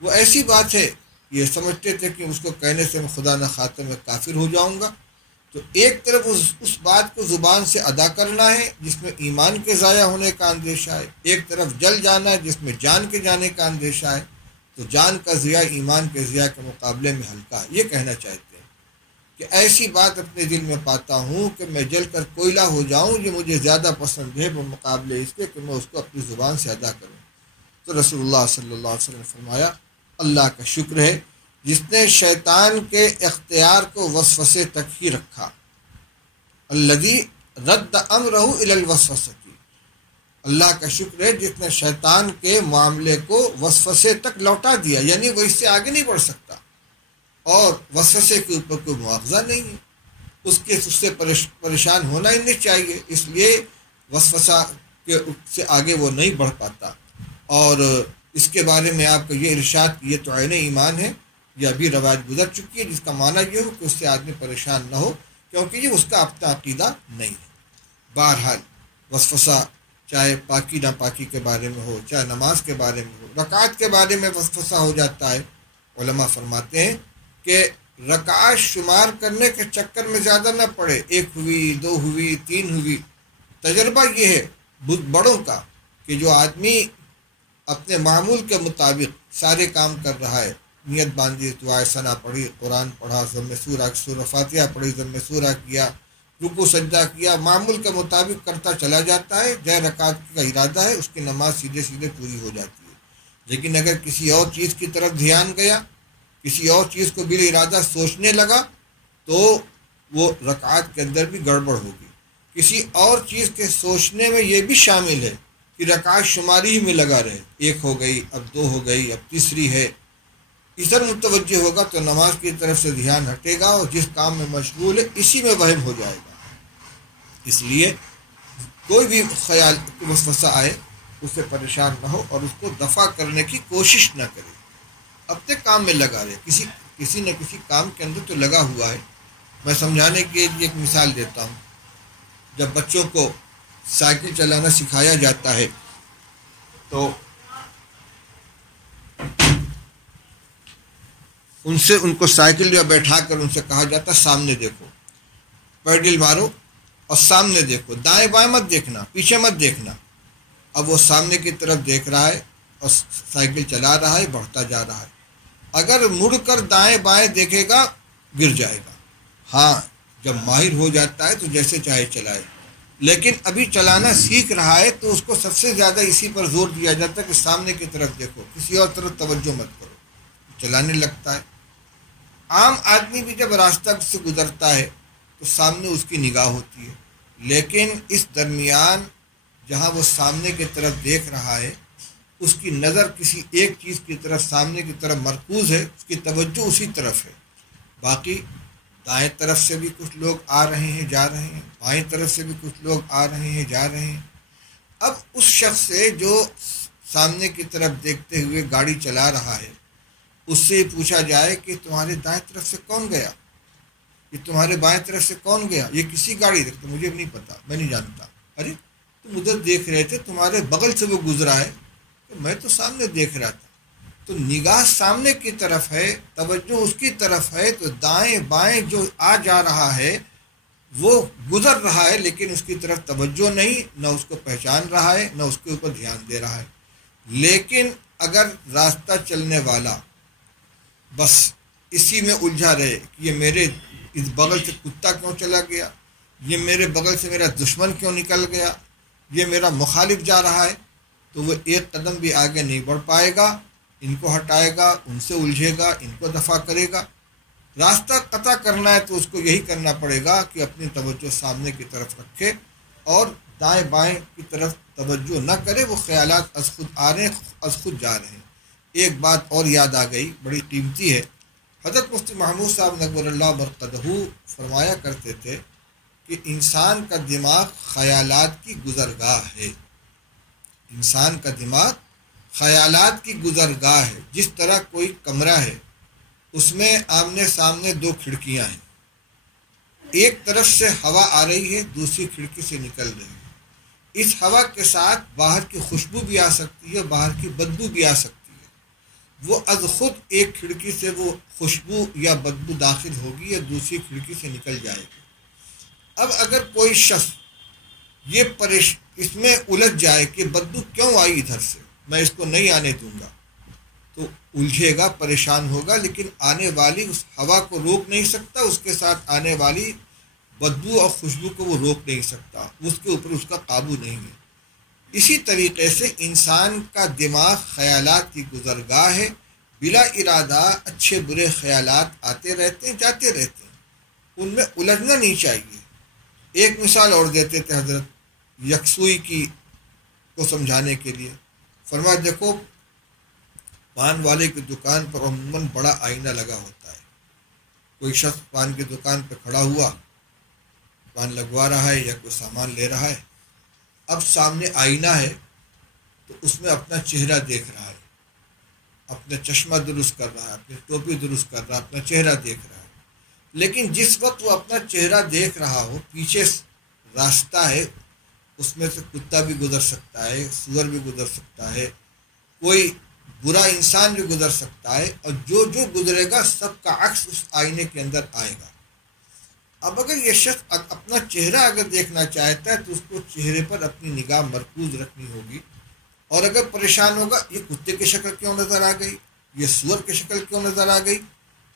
وہ ایسی بات ہے یہ سمجھتے تھے کہ اس کو کہنے سے میں خدا نہ خواستہ میں کافر ہو جاؤں گا۔ تو ایک طرف اس بات کو زبان سے ادا کرنا ہے جس میں ایمان کے ضائع ہونے کا اندیشہ ہے، ایک طرف جل جانا ہے جس میں جان کے جانے کا اندیشہ ہے۔ تو جان کا ضیاء ایمان کے ضیاء کے مقابلے میں ہلکا ہے۔ یہ کہنا چاہتے ہیں کہ ایسی بات اپنے دل میں پاتا ہوں کہ میں جل کر کوئلہ ہو جاؤں یہ مجھے زیادہ پسند ہے بمقابلے اس کے کہ میں اس کو اپنی زبان سے ادا کروں۔ تو رسول اللہ صلی اللہ علیہ وسلم نے فرمایا اللہ کا شکر ہے جس نے شیطان کے اختیار کو وسوسے تک ہی رکھا، الذی رد امرہ الی الوسوسۃ، اللہ کا شکر ہے جس نے شیطان کے معاملے کو وسوسے تک لوٹا دیا، یعنی وہ اس سے آگے نہیں بڑھ سکتا۔ اور وسوسے کے اوپر کوئی مواخذہ نہیں ہے، اس سے پریشان ہونا ہی نہیں چاہیے، اس لیے وسوسہ کے سے آگے وہ نہیں بڑھ پاتا۔ اور اس کے بارے میں آپ کا یہ ارشاد کہ یہ تو عین ایمان ہے، یہ ابھی روایت گزر چکی ہے، جس کا معنی یہ ہو کہ اس سے آدمی پریشان نہ ہو، کیونکہ یہ اس کا اپنا عقیدہ نہیں ہے۔ بہرحال وسوسہ چاہے پاکی ناپاکی کے بارے میں ہو، چاہے نماز کے بارے میں ہو، رکعت کے بارے میں وسوسہ ہو جاتا ہے۔ علماء فرماتے ہیں کہ رکعت شمار کرنے کے چکر میں زیادہ نہ پڑے، 1 ہوئی، 2 ہوئی، 3 ہوئی۔ تجربہ یہ ہے بڑوں کا کہ جو آدمی اپنے معمول کے مطابق سارے کام کر رہا ہے، نیت باندھی، دعائے ثنا پڑھی، قرآن پڑھا، ضم سورہ فاتحہ پڑھی، ضم سورہ کیا، رکوع سجدہ کیا، معمول کے مطابق کرتا چلا جاتا ہے، جے رکعت کا ارادہ ہے، اس کی نماز سیدھے سیدھے پوری ہو جاتی ہے۔ لیکن اگر کسی اور چیز کی طرف دھیان گیا، کسی اور چیز کو بلا ارادہ سوچنے لگا، تو وہ رکعت کے اندر بھی گڑبڑ ہوگی۔ کسی اور چیز کے سوچنے میں یہ بھی شامل ہے کہ رکعت شماری میں لگا رہے، 1 ہو گئی، اب 2 ہو گئی، اب تیسری ہے، ادھر متوجہ ہوگا تو نماز کی طرف سے دھیان ہٹے گا، اور جس کام میں مشغول ہے اسی میں وہم ہو جائے گا۔ اس لیے کوئی بھی خیال وسوسہ آئے اس سے پریشان نہ ہو، اور اس کو دفع کرنے کی کوشش نہ کرے، اپنے کام میں لگا رہے۔ کسی نہ کسی کام کے اندر تو لگا ہوا ہے۔ میں سمجھانے کے لیے ایک مثال دیتا ہوں۔ جب بچوں کو سائیکل چلانا سکھایا جاتا ہے تو ان کو سائیکل یا بیٹھا کر ان سے کہا جاتا ہے سامنے دیکھو، پیڈل مارو اور سامنے دیکھو، دائیں بائیں مت دیکھنا، پیچھے مت دیکھنا۔ اب وہ سامنے کی طرف دیکھ رہا ہے اور سائیکل چلا رہا ہے، بڑھتا جا رہا ہے۔ اگر مڑ کر دائیں بائیں دیکھے گا گر جائے گا۔ ہاں، جب ماہر ہو جاتا ہے تو جیسے چاہے چلائے، لیکن ابھی چلانا سیکھ رہا ہے تو اس کو سب سے زیادہ اسی پر زور دیا جاتا ہے کہ سامنے کی طرف دیکھو، کسی اور طرف توجہ مت کرو، چلانے لگتا ہے۔ عام آدمی بھی جب راستہ سے گزرتا ہے تو سامنے اس کی نگاہ ہوتی ہے، لیکن اس درمیان جہاں وہ سامنے کی طرف دیکھ رہا ہے، اس کی نظر کسی ایک چیز کی طرف، سامنے کی طرف مرکوز ہے، اس کی توجہ اسی طرف ہے۔ باقی دائیں طرف سے بھی کچھ لوگ آ رہے ہیں جا رہے ہیں، بائیں طرف سے بھی کچھ لوگ آ رہے ہیں جا رہے ہیں۔ اب اس شخص سے جو سامنے کی طرف دیکھتے ہوئے گاڑی چلا رہا ہے، اس سے پوچھا جائے کہ تمہارے دائیں طرف سے کون گیا، یہ تمہارے بائیں طرف سے کون گیا، یہ کسی گاڑی دیکھتے، مجھے بھی نہیں پتا، میں نہیں جانتا۔ ارے تم ادھر دیکھ رہے تھے، تمہارے بغل سے وہ گزرا ہے، تو میں تو سامنے دیکھ رہا تھا۔ تو نگاہ سامنے کی طرف ہے، توجہ اس کی طرف ہے، تو دائیں بائیں جو آ جا رہا ہے وہ گزر رہا ہے، لیکن اس کی طرف توجہ نہیں، نہ اس کو پہچان رہا ہے، نہ اس کے اوپر دھیان دے رہا ہے۔ لیکن اگر راستہ چلنے والا بس اسی میں الجھا رہے کہ یہ میرے اس بغل سے کتا کیوں چلا گیا، یہ میرے بغل سے میرا دشمن کیوں نکل گیا، یہ میرا مخالف جا رہا ہے، تو وہ ایک قدم بھی آگے نہیں بڑھ پائے گا، ان کو ہٹائے گا، ان سے الجھے گا، ان کو دفع کرے گا۔ راستہ قطع کرنا ہے تو اس کو یہی کرنا پڑے گا کہ اپنی توجہ سامنے کی طرف رکھے اور دائیں بائیں کی طرف توجہ نہ کرے، وہ خیالات از خود آ رہے ہیں، از خود جا رہے ہیں۔ ایک بات اور یاد آ گئی، بڑی قیمتی ہے۔ حضرت مفتی محمود صاحب نور اللہ برقدہ فرمایا کرتے تھے کہ انسان کا دماغ خیالات کی گزرگاہ ہے۔ انسان کا دماغ خیالات کی گزرگاہ ہے۔ جس طرح کوئی کمرہ ہے، اس میں آمنے سامنے 2 کھڑکیاں ہیں، ایک طرف سے ہوا آ رہی ہے، دوسری کھڑکی سے نکل رہی ہے۔ اس ہوا کے ساتھ باہر کی خوشبو بھی آ سکتی ہے، باہر کی بدبو بھی آ سکتی ہے۔ وہ از خود ایک کھڑکی سے وہ خوشبو یا بدبو داخل ہوگی یا دوسری کھڑکی سے نکل جائے گی۔ اب اگر کوئی شخص یہ اس میں الجھ جائے کہ بدبو کیوں آئی ادھر سے، میں اس کو نہیں آنے دوں گا، تو الجھے گا، پریشان ہوگا، لیکن آنے والی اس ہوا کو روک نہیں سکتا، اس کے ساتھ آنے والی بدبو اور خوشبو کو وہ روک نہیں سکتا، اس کے اوپر اس کا قابو نہیں ہے۔ اسی طریقے سے انسان کا دماغ خیالات کی گزرگاہ ہے، بلا ارادہ اچھے برے خیالات آتے رہتے ہیں، جاتے رہتے ہیں، ان میں الجھنا نہیں چاہیے۔ ایک مثال اور دیتے تھے حضرت یکسوئی کی کو سمجھانے کے لیے، فرمایا دیکھو پان والے کی دکان پر عموماً بڑا آئینہ لگا ہوتا ہے، کوئی شخص پان کی دکان پہ کھڑا ہوا، پان لگوا رہا ہے یا کوئی سامان لے رہا ہے، اب سامنے آئینہ ہے تو اس میں اپنا چہرہ دیکھ رہا ہے، اپنا چشمہ درست کر رہا ہے، اپنی ٹوپی درست کر رہا ہے، اپنا چہرہ دیکھ رہا ہے۔ لیکن جس وقت وہ اپنا چہرہ دیکھ رہا ہو، پیچھے راستہ ہے، اس میں سے کتا بھی گزر سکتا ہے، سور بھی گزر سکتا ہے، کوئی برا انسان بھی گزر سکتا ہے، اور جو گزرے گا سب کا عکس اس آئینے کے اندر آئے گا۔ اب اگر یہ شخص اپنا چہرہ اگر دیکھنا چاہتا ہے تو اس کو چہرے پر اپنی نگاہ مرکوز رکھنی ہوگی، اور اگر پریشان ہوگا یہ کتے کی شکل کیوں نظر آ گئی، یہ سور کی شکل کیوں نظر آ گئی،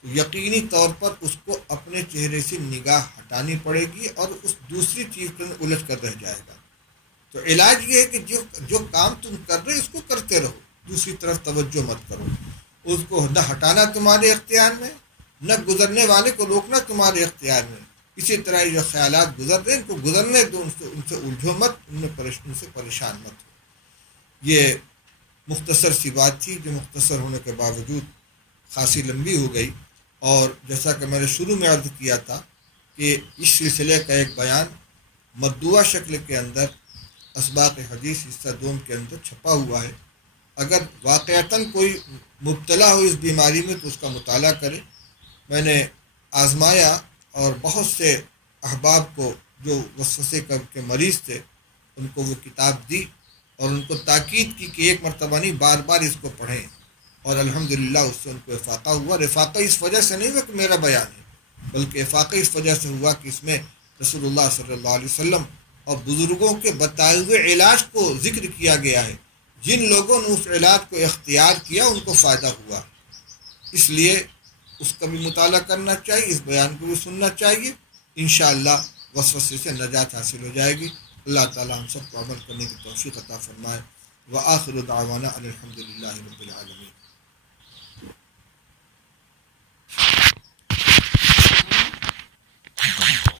تو یقینی طور پر اس کو اپنے چہرے سے نگاہ ہٹانی پڑے گی اور اس دوسری چیز پر الجھ کر رہ جائے گا۔ تو علاج یہ ہے کہ جو کام تم کر رہے اس کو کرتے رہو، دوسری طرف توجہ مت کرو، اس کو نہ ہٹانا تمہارے اختیار میں، نہ گزرنے والے کو روکنا تمہارے اختیار میں۔ اسی طرح جو خیالات گزر رہے ہیں ان کو گزرنے دو، ان سے الجھو مت، ان سے پریشان مت ہو۔ یہ مختصر سی بات تھی جو مختصر ہونے کے باوجود خاصی لمبی ہو گئی، اور جیسا کہ میں نے شروع میں عرض کیا تھا کہ اس سلسلے کا ایک بیان مطبوعہ شکل کے اندر اسباق حدیث حصہ دوم کے اندر چھپا ہوا ہے۔ اگر واقعتاً کوئی مبتلا ہو اس بیماری میں تو اس کا مطالعہ کرے۔ میں نے آزمایا اور بہت سے احباب کو جو وسوسے کے مریض تھے ان کو وہ کتاب دی، اور ان کو تاکید کی کہ ایک مرتبہ نہیں بار بار اس کو پڑھیں، اور الحمدللہ اس سے ان کو افاقہ ہوا۔ اور افاقہ اس وجہ سے نہیں ہوا کہ میرا بیان ہے، بلکہ افاقہ اس وجہ سے ہوا کہ اس میں رسول اللہ صلی اللہ علیہ وسلم اور بزرگوں کے بتائے ہوئے علاج کو ذکر کیا گیا ہے۔ جن لوگوں نے اس علاج کو اختیار کیا ان کو فائدہ ہوا، اس لیے اس کا بھی مطالعہ کرنا چاہیے، اس بیان کو بھی سننا چاہیے۔ انشاءاللہ وسوسے سے نجات حاصل ہو جائے گی۔ اللہ تعالی ہم سب کو عمل کرنے کی توفیق عطا فرمائے۔ وآخر دعوانا ان الحمد للہ رب العالمین۔